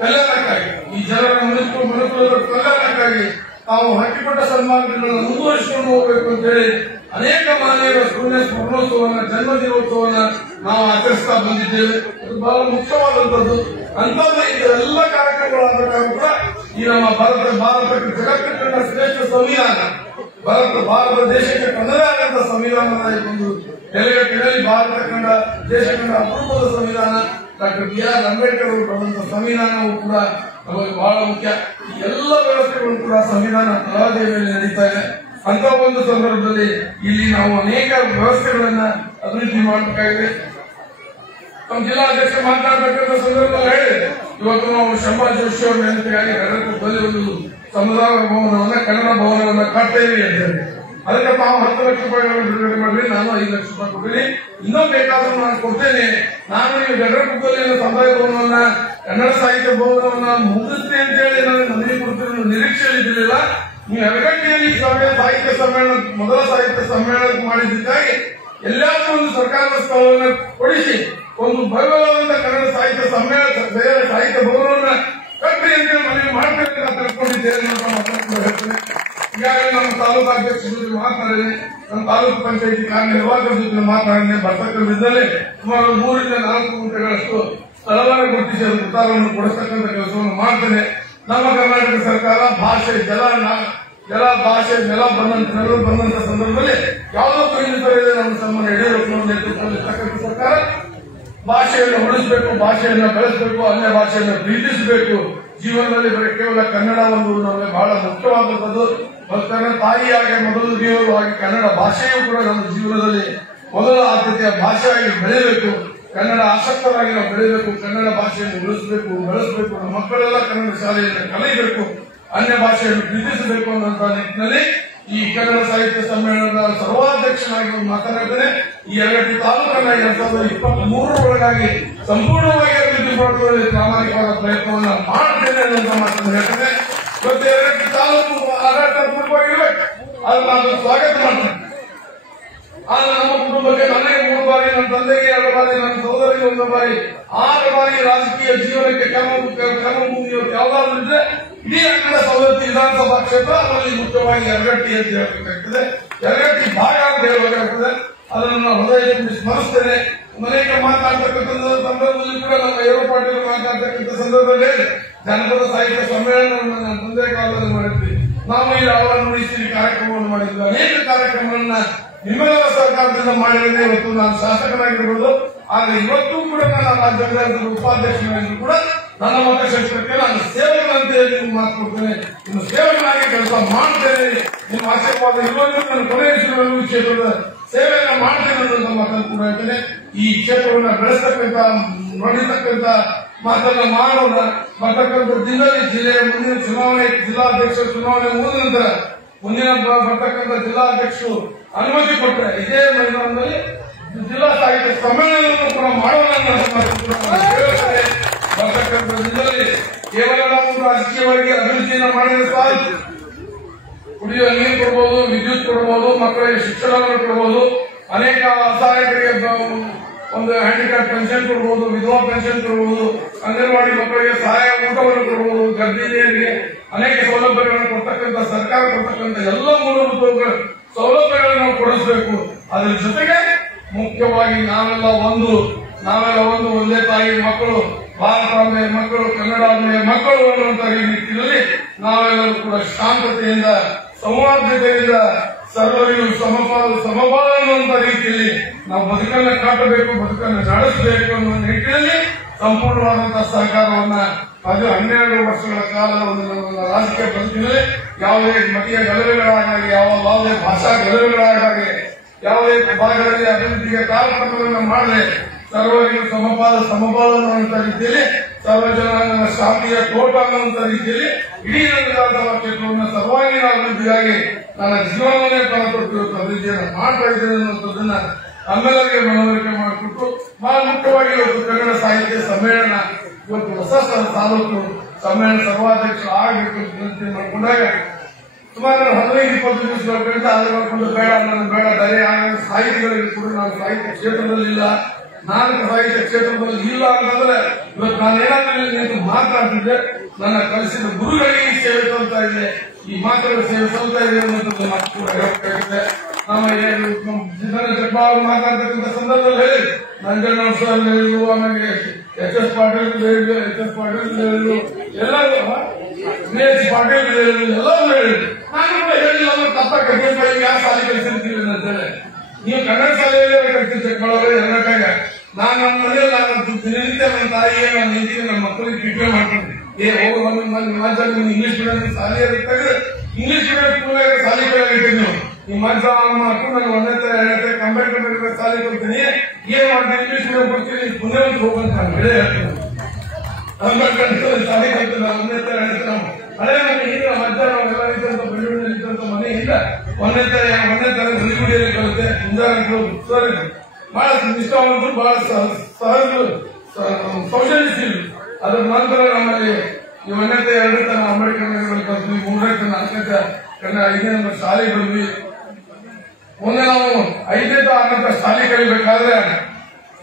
ಕಲ್ಯಾಣಕ್ಕಾಗಿ, ಈ ಜನರ ಮನುಕುಲದ ಕಲ್ಯಾಣಕ್ಕಾಗಿ ತಾವು ಹಟ್ಟಿಪಟ್ಟ ಸನ್ಮಾನಗಳನ್ನು ಮುಂದುವರಿಸಿಕೊಂಡು ಹೋಗಬೇಕು ಅಂತ ಹೇಳಿ ಅನೇಕ ಮಹನೀಯರ ಸ್ಮರಣೋತ್ಸವನ್ನ, ಜನ್ಮ ದಿನೋತ್ಸವನ್ನ ನಾವು ಆಚರಿಸ್ತಾ ಬಂದಿದ್ದೇವೆ. ಇದು ಬಹಳ ಮುಖ್ಯವಾದಂತದ್ದು. ಅಂತಂದ್ರೆ ಇದೆಲ್ಲ ಕಾರ್ಯಕ್ರಮಗಳಾದ ಕೂಡ ಈ ನಮ್ಮ ಭಾರತಕ್ಕೆ ಜಗತ್ತಿನ ಶ್ರೇಷ್ಠ ಸಂವಿಧಾನ ಭಾರತ ದೇಶಕ್ಕೆ ತನ್ನದೇ ಆದಂತಹ ಸಂವಿಧಾನದ ಒಂದು ನೆಲೆಗಟ್ಟಿನಲ್ಲಿ ಭಾರತ ಕಂಡ ದೇಶ ಕಂಡ ಅಪರೂಪದ ಸಂವಿಧಾನ ಡಾಕ್ಟರ್ ಬಿ.ಆರ್. ಅಂಬೇಡ್ಕರ್ ಅವರು ಬರೆದಂತಹ ಸಂವಿಧಾನವು ಕೂಡ ನಮಗೆ ಬಹಳ ಮುಖ್ಯ. ಎಲ್ಲ ವ್ಯವಸ್ಥೆಗಳು ಕೂಡ ಸಂವಿಧಾನ ತಳಹದಿಯ ಮೇಲೆ ನಡೀತಾ ಇದೆ. ಅಂತ ಒಂದು ಸಂದರ್ಭದಲ್ಲಿ ಇಲ್ಲಿ ನಾವು ಅನೇಕ ವ್ಯವಸ್ಥೆಗಳನ್ನ ಅಭಿವೃದ್ಧಿ ಮಾಡಬೇಕಾಗಿದೆ. ನಮ್ಮ ಜಿಲ್ಲಾಧ್ಯಕ್ಷ ಮಾತನಾಡಬೇಕಂತ ಸಂದರ್ಭದಲ್ಲಿ ಹೇಳಿದೆ, ಇವತ್ತು ನಾವು ಶಂಭಾ ಜೋಶಿ ಅವರ ನೆನಪಿಗಾಗಿ ನಗರದಲ್ಲಿ ಒಂದು ಸಮುದಾಯ ಭವನವನ್ನ ಕನ್ನಡ ಭವನವನ್ನ ಕಟ್ತೇವೆ ಅಂತ ಹೇಳಿ ಅದಕ್ಕೆ ನಾವು 10 ಲಕ್ಷ ರೂಪಾಯಿಗಳನ್ನು ಬಿಡುಗಡೆ ಮಾಡಿದ್ವಿ. ನಾನು 5 ಲಕ್ಷ ರೂಪಾಯಿ ಕೊಟ್ಟಿದ್ದೀನಿ. ಇನ್ನೂ ಬೇಕಾದ್ರೂ ನಾನು ಕೊಡ್ತೇನೆ. ನಾನು ಈ ಗಡರಕುಪ್ಪಲ್ಲಿ ಸಮುದಾಯ ಭವನವನ್ನ ಕನ್ನಡ ಸಾಹಿತ್ಯ ಭವನವನ್ನ ಮುಗಿಸ್ತೀನಿ ಅಂತ ಹೇಳಿ ನಾನು ಮನವಿ ಕೊಡ್ತೀನಿ ನಿರೀಕ್ಷೆಯಲ್ಲಿ ಇದ್ದಿರಲಿಲ್ಲ. ನೀವು ಯಲಗಟ್ಟಿಯಲ್ಲಿ ಸಾಹಿತ್ಯ ಸಮ್ಮೇಳನ ಮೊದಲ ಸಾಹಿತ್ಯ ಸಮ್ಮೇಳನ ಮಾಡಿದ್ದಕ್ಕಾಗಿ ಎಲ್ಲಾದ್ರೂ ಒಂದು ಸರ್ಕಾರದ ಸ್ಥಳವನ್ನು ಕೊಡಿಸಿ ಒಂದು ಭವ್ಯವಾದ ಕನ್ನಡ ಸಾಹಿತ್ಯ ಸಮ್ಮೇಳನ ಸಾಹಿತ್ಯ ಭವನವನ್ನ ಕಟ್ಟಿ ಅಂತ ಮನವಿ ಮಾಡಬೇಕು ಅಂತ ತಿಳ್ಕೊಂಡಿದ್ದೇನೆ ಅಂತ ಹೇಳ್ತೇನೆ. ಈಗಾಗಲೇ ನಮ್ಮ ತಾಲೂಕು ಅಧ್ಯಕ್ಷರ ಜೊತೆ ಮಾತನಾಡಿದೆ, ನಮ್ಮ ತಾಲೂಕು ಪಂಚಾಯತಿ ಕಾರ್ಯನಿರ್ವಾಹಕರ ಜೊತೆ ಮಾತನಾಡಿದೆ. ಬರ್ತಕ್ಕಂಥದ್ದಲ್ಲಿ ಸುಮಾರು 3 ರಿಂದ 4 ಗುಂಟೆಗಳಷ್ಟು ಸ್ಥಳವನ್ನು ಗುರುತಿಸಿ ಅದು ಉತ್ತಾರವನ್ನು ಕೊಡಿಸತಕ್ಕಂಥ ಕೆಲಸವನ್ನು ಮಾಡ್ತೇನೆ. ನಮ್ಮ ಕರ್ನಾಟಕ ಸರ್ಕಾರ ಭಾಷೆ ಜಲ ಭಾಷೆ ನೆಲ ಬಂದಂತ ಸಂದರ್ಭದಲ್ಲಿ ಯಾವುದೋ ಪರಿಣಿತರಿದೆ ನಮ್ಮ ಸನ್ಮಾನ ಯಡಿಯೂರಪ್ಪನವರ ನೇತೃತ್ವದಲ್ಲಿರ್ತಕ್ಕಂಥ ಸರ್ಕಾರ ಭಾಷೆಯನ್ನು ಉಳಿಸಬೇಕು, ಭಾಷೆಯನ್ನು ಬೆಳೆಸಬೇಕು, ಅನ್ಯ ಭಾಷೆಯನ್ನು ಪ್ರೀತಿಸಬೇಕು. ಜೀವನದಲ್ಲಿ ಬರೀ ಕೇವಲ ಕನ್ನಡ ಒಂದು ನಮಗೆ ಬಹಳ ಮುಖ್ಯವಾದದ್ದು. ತಾಯಿಯಾಗಿ ಮೊದಲು ದೇವರುವಾಗಿ ಕನ್ನಡ ಭಾಷೆಯೂ ಕೂಡ ನಮ್ಮ ಜೀವನದಲ್ಲಿ ಮೊದಲ ಆದ್ಯತೆಯ ಭಾಷೆಯಾಗಿ ಬೆಳೆಯಬೇಕು. ಕನ್ನಡ ಆಸಕ್ತರಾಗಿ ನಾವು ಬೆಳೆಯಬೇಕು. ಕನ್ನಡ ಭಾಷೆಯನ್ನು ಉಳಿಸಬೇಕು, ಬೆಳೆಸಬೇಕು. ನಮ್ಮ ಮಕ್ಕಳೆಲ್ಲ ಕನ್ನಡ ಶಾಲೆಯನ್ನು ಕಲಿಯಬೇಕು, ಅನ್ಯ ಭಾಷೆಯನ್ನು ಪ್ರೀತಿಸಬೇಕು ಅನ್ನುವಂತಹ ನಿಟ್ಟಿನಲ್ಲಿ ಈ ಕನ್ನಡ ಸಾಹಿತ್ಯ ಸಮ್ಮೇಳನದ ಸರ್ವಾಧ್ಯಕ್ಷನಾಗಿ ಮಾತನಾಡ್ತೇನೆ. ಈ ಯಲಗಟ್ಟಿ ತಾಲೂಕನ್ನ 2023 ಒಳಗಾಗಿ ಸಂಪೂರ್ಣವಾಗಿ ಅಭಿವೃದ್ಧಿಪಡಿಸುವ ಪ್ರಾಮಾಣಿಕವಾದ ಪ್ರಯತ್ನವನ್ನು ಮಾಡ್ತೇನೆ ಅನ್ನುವಂತ ಮಾತನ್ನು ಹೇಳ್ತೇನೆ. ಇವತ್ತು ಯಲಗಟ್ಟಿ ತಾಲೂಕು ಆಡಳಿತಾತ್ಮಕವಾಗಿರ್ಬೇಕು, ಅದನ್ನು ನಾನು ಸ್ವಾಗತ ಮಾಡ್ತೇನೆ. ಆದ್ರೆ ನಮ್ಮ ಕುಟುಂಬಕ್ಕೆ ನನಗೆ 3 ಬಾರಿ, ನನ್ನ ತಂದೆಗೆ 2 ಬಾರಿ, ನನ್ನ ಸಹೋದರಿಗೆ 1 ಬಾರಿ, 6 ಬಾರಿ ರಾಜಕೀಯ ಜೀವನಕ್ಕೆ ಕರ್ಮಭೂಮಿ ಯಾವುದಾದ್ರೂ ಇದ್ರೆ ಇಡೀ ಕನ್ನಡ ಸವದತ್ತಿ ವಿಧಾನಸಭಾ ಕ್ಷೇತ್ರ, ಅದರಲ್ಲಿ ಮುಖ್ಯವಾಗಿ ಯಲಗಟ್ಟಿ ಅಂತ ಹೇಳಬೇಕಾಗ್ತದೆ. ಯಲಗಟ್ಟಿ ಭಾಗ ಅಂತ ಹೇಳಬೇಕಾಗ್ತದೆ. ಅದನ್ನು ನಾವು ಹೃದಯ ತುಂಬಿ ಸ್ಮರಿಸ್ತೇನೆ. ಅನೇಕ ಮಾತನಾಡ್ತಕ್ಕಂಥ ಸಂದರ್ಭದಲ್ಲಿ ಕೂಡ ನಮ್ಮ ಏರೋ ಪಾಟೀಲ್ ಮಾತನಾಡ್ತಕ್ಕಂಥ ಸಂದರ್ಭದಲ್ಲಿ ಜನಪದ ಸಾಹಿತ್ಯ ಸಮ್ಮೇಳನವನ್ನು ನನ್ನ ತಂದೆ ಕಾಲದಲ್ಲಿ ಮಾಡಿದ್ವಿ. ನಾವು ಇಲ್ಲಿ ಅವರನ್ನು ಉಳಿಸಿ ಕಾರ್ಯಕ್ರಮವನ್ನು ಮಾಡಿದ್ವಿ. ಅನೇಕ ಕಾರ್ಯಕ್ರಮಗಳನ್ನ ನಿಮ್ಮೆಲ್ಲರ ಸರ್ಕಾರದಿಂದ ಮಾಡಿದ್ರೆ ಇವತ್ತು ನಾನು ಶಾಸಕನಾಗಿರ್ಬೋದು. ಆದ್ರೆ ಇವತ್ತು ಕೂಡ ನನ್ನ ರಾಜ್ಯದ ಉಪಾಧ್ಯಕ್ಷನಾಗಿ ಕೂಡ ನನ್ನ ಮತಕ್ಷೇತ್ರಕ್ಕೆ ನಾನು ಸೇವಕನಂತ ಹೇಳಿ ಮಾತು ಕೊಡ್ತೇನೆ. ಇನ್ನು ಸೇವಕನಾಗಿ ಕೆಲಸ ಮಾಡ್ತೇನೆ. ನಿಮ್ಮ ಆಶೀರ್ವಾದ ಇರುವಂತೆ ನನ್ನ ಕೊನೆಯ ಕ್ಷೇತ್ರದ ಸೇವೆಯನ್ನು ಮಾಡ್ತೇನೆ ಅನ್ನೋ ಮಾತನ್ನು ಕೂಡ ಹೇಳ್ತೇನೆ. ಈ ಕ್ಷೇತ್ರವನ್ನು ಬೆಳೆಸ್ತಕ್ಕಂಥ ನೋಡಿರ್ತಕ್ಕಂಥ ಮಾತನ್ನ ಮಾಡೋಣ. ಬರ್ತಕ್ಕಂಥ ಜಿಲ್ಲೆಯ ಮುಂದಿನ ಚುನಾವಣೆ, ಜಿಲ್ಲಾಧ್ಯಕ್ಷರ ಚುನಾವಣೆ ಮುಗಿದ ನಂತರ ಮುಂದಿನ ಬರ್ತಕ್ಕಂಥ ಜಿಲ್ಲಾಧ್ಯಕ್ಷರು ಅನುಮತಿ ಕೊಟ್ಟರೆ ಇದೇ ಮೈದಾನದಲ್ಲಿ ಜಿಲ್ಲಾ ಸಾಹಿತ್ಯ ಸಮ್ಮೇಳನವನ್ನು ಕೂಡ ಮಾಡೋಣ ಹೇಳ್ತಾರೆ. ಬರ್ತಕ್ಕಂಥ ಜಿಲ್ಲೆಯಲ್ಲಿ ಕೇವಲ ನಾವು ರಾಜಕೀಯವಾಗಿ ಅಭಿವೃದ್ಧಿಯನ್ನು ಮಾಡಿದ್ರೆ ಸಾಧ್ಯ. ಕುಡಿಯುವ ನೀರು ಕೊಡಬಹುದು, ವಿದ್ಯುತ್ ಕೊಡಬಹುದು, ಮಕ್ಕಳಿಗೆ ಶಿಕ್ಷಣವನ್ನು ಕೊಡಬಹುದು, ಅನೇಕ ಅಸಹಾಯಕರಿಗೆ ಒಂದು ಹ್ಯಾಂಡಿಕ್ಯಾಪ್ ಪೆನ್ಷನ್ ಕೊಡಬಹುದು, ವಿಧವಾ ಪೆನ್ಷನ್ ಕೊಡಬಹುದು, ಅಂಗನವಾಡಿ ಮಕ್ಕಳಿಗೆ ಸಹಾಯ ಊಟವನ್ನು ಕೊಡಬಹುದು, ಗರ್ಭಿಣಿಯರಿಗೆ ಅನೇಕ ಸೌಲಭ್ಯಗಳನ್ನು ಕೊಡ್ತಕ್ಕಂಥ ಸರ್ಕಾರ ಕೊಡ್ತಕ್ಕಂಥ ಎಲ್ಲ ಮೂಲಭೂತ ಸೌಲಭ್ಯಗಳನ್ನು ನಾವು ಕೊಡಿಸಬೇಕು. ಅದರ ಜೊತೆಗೆ ಮುಖ್ಯವಾಗಿ ನಾವೆಲ್ಲ ಒಂದು ಒಂದೇ ತಾಯಿ ಮಕ್ಕಳು, ಭಾರತಾಂಬೆಯ ಮಕ್ಕಳು, ಕನ್ನಡಾಂಬೆಯ ಮಕ್ಕಳು ಅನ್ನುವಂತ ಈ ನಿಟ್ಟಿನಲ್ಲಿ ನಾವೆಲ್ಲರೂ ಕೂಡ ಶಾಂತತೆಯಿಂದ, ಸೌಹಾರ್ದತೆಯಿಂದ ಸರ್ವರಿಗೂ ಸಮಬಾಳ ಅನ್ನುವಂತ ರೀತಿಯಲ್ಲಿ ನಾವು ಬದುಕನ್ನು ಕಟ್ಟಬೇಕು, ಬದುಕನ್ನು ನಡೆಸಬೇಕು ಅನ್ನುವ ನಿಟ್ಟಿನಲ್ಲಿ ಸಂಪೂರ್ಣವಾದಂತಹ ಸಹಕಾರವನ್ನ ಅದು 12 ವರ್ಷಗಳ ಕಾಲ ಒಂದು ರಾಜಕೀಯ ಬದುಕಿನಲ್ಲಿ ಯಾವುದೇ ಮತೀಯ ಗಲಭೆಗಳಾಗಿ, ಯಾವುದೇ ಭಾಷಾ ಗಲಭೆಗಳಾಗಿ, ಯಾವುದೇ ಭಾಗಗಳಲ್ಲಿ ಅಭಿವೃದ್ಧಿಗೆ ತಾರತಮ್ಯವನ್ನು ಮಾಡದೆ ಸರ್ವರಿಗೂ ಸಮಬಾಳ ಅನ್ನುವಂತ ರೀತಿಯಲ್ಲಿ, ಸರ್ವಜನಾಂಗದ ಶಾಂತಿಯ ತೋಟ ಅನ್ನುವಂತ ರೀತಿಯಲ್ಲಿ ಇಡೀ ವಿಧಾನಸಭಾ ಕ್ಷೇತ್ರವನ್ನು ಸರ್ವಾಂಗೀಣ ಅಭಿವೃದ್ಧಿಗಾಗಿ ನನ್ನ ಜೀವನವನ್ನೇ ಕೊಟ್ಟು ಅಭಿವೃದ್ಧಿಯನ್ನು ಮಾಡ್ತಾ ಇದ್ದೇನೆ ಅನ್ನುವಂಥದ್ದನ್ನ ನಮ್ಮೆಲ್ಲರಿಗೆ ಮನವರಿಕೆ ಮಾಡಿಕೊಟ್ಟು ಬಹಳ ಮುಖ್ಯವಾಗಿ ಇವತ್ತು ಕನ್ನಡ ಸಾಹಿತ್ಯ ಸಮ್ಮೇಳನ ಇವತ್ತು ಹೊಸ ತಾಲೂಕು ಸಮ್ಮೇಳನ ಸರ್ವಾಧ್ಯಕ್ಷರು ಆಗಬೇಕು ವಿನಂತಿ ಮಾಡಿಕೊಂಡಾಗ ಸುಮಾರು 15-20 ದಿವಸಗಳಿಂದ ಅದು ಮಾಡಿಕೊಂಡು ಬೇಡ ದಯ ಸಾಹಿತಿಗಳಿಗೆ ಕೂಡ ನಾವು ಸಾಹಿತ್ಯ ಕ್ಷೇತ್ರದಲ್ಲಿ ಇಲ್ಲ, 4 ಸಾಹಿತ್ಯ ಕ್ಷೇತ್ರದಲ್ಲಿ ಇಲ್ಲ ಅಂತಂದ್ರೆ ಇವತ್ತು ನಾನೇನಾದ್ರೂ ನಿಂತು ಮಾತಾಡ್ತಿದ್ದೆ. ನನ್ನ ಕಲಿಸಿದ ಗುರುಗಳಿಗೆ ಸೇವೆ ಸಲ್ತಾ ಇದೆ, ಈ ಮಾತುಗಳ ಸೇವೆ ಸಲ್ತಾ ಇದೆ ಅನ್ನೋದು ಮಾತು ಕೂಡ ಹೇಳಬೇಕಾಗಿದೆ. ನಮ್ಮ ಜಗ್ಬಾಳ್ ಮಾತಾಡ್ತಕ್ಕಂಥ ಸಂದರ್ಭದಲ್ಲಿ ಹೇಳಿ ನಂಜನಗೌಡ ಸರ್ ಹೇಳಿದ್ರು, ಆಮೇಲೆ ಎಚ್ ಎಸ್ ಪಾಟೀಲ್ ಹೇಳಿದ್ರು, ಎಲ್ಲರೂ BH ಪಾಟೀಲ್ ಎಲ್ಲರೂ ಹೇಳಿದ್ರು. ನಾನು ಕೂಡ ಹೇಳಿಲ್ಲ ಅಂದ್ರೆ ತಪ್ಪಾಗಿ ಯಾವ ಶಾಲೆ ಕಲಿಸಿರ್ತೀವಿ ಅಂತ ಹೇಳಿ. ನೀವು ಕನ್ನಡ ಶಾಲೆಯಲ್ಲೇ ಕಲಿಸಿ ಚೆಕ್ ಮಾಡೋರು ಎಲ್ಲಕ್ಕಾಗ ನಾನು ನಮ್ಮ ಮನೆಯಲ್ಲಿ ನಾನು ದಿನನಿತ್ಯ ನನ್ನ ತಾಯಿಗೆ ನಾನು ನಿಂತೀನಿ ನನ್ನ ಮಕ್ಕಳಿಗೆ ಪ್ರಿಪೇರ್ ಮಾಡ್ಕೊಂಡ್ರಿ. ಹೋಗು ಇಂಗ್ಲಿಷ್ ಮೀಡಿಯಂ ಶಾಲೆ ತೆಗೆದು ಇಂಗ್ಲಿಷ್ ಮೀಡಿಯಂ ಸ್ಕೂಲಾಗ ಶಾಲೆ ಕೇಳಿರ್ತೀವಿ ನೀವು. ನಿಮ್ಮ ಮಕ್ಕಳು ನಾನು ಒಂದೇ ಕಂಪೇರ್ ಶಾಲೆ ಕೊಡ್ತೀನಿ. ಏನ್ ಮಾಡ್ತೀನಿ ಇಂಗ್ಲಿಷ್ ಮೀಡಿಯಂ ಕೊಡ್ತೀನಿ ಮುಂದೆ ಒಂದು ಹೋಗಂತ ನಾನು ಬೆಳೆ ಹೇಳ್ತೀನಿ. ಶಾಲೆ ಕಲ್ತು ನಾವು ಒಂದೇ ತರ ಹೇಳ್ತೀವಿ. ನಾವು ಅದೇ ನಮಗೆ ಈಗ ಮಧ್ಯಾಹ್ನ ಎಲ್ಲ ಇದ್ದಂತ ಬೆಂಗಳೂರಿನಲ್ಲಿ ಇದ್ದಂತ ಮನೆಯಿಂದ ಒಂದೇ ತರ ಹುಲಿಗುಡಿಯಲ್ಲಿ ಕಲಿತೆ ಮುಂಜಾನೆ ಬಹಳ ನಿಷ್ಠಾವಂತರು, ಬಹಳ ಸಹಜ ಕೌಶಲ್ಯಶೀಲರು. ಅದ್ರ ನಂತರ ನಮ್ಮಲ್ಲಿ ಈ 1ನೇ 2ನೇ ತನ ಅಂಬೇಡ್ಕರ್ ನಗರದಲ್ಲಿ ಕಲ್ತ್ವಿ, 3ನೇ ತನ 4ನೇ ಕನ್ನಡ 5ನೇ ನಂಬರ್ ಶಾಲೆ ಬಂದ್ವಿ. ಮುಂದೆ ನಾವು 5ನೇ 6ನೇ ಶಾಲೆ ಕಲಿಬೇಕಾದ್ರೆ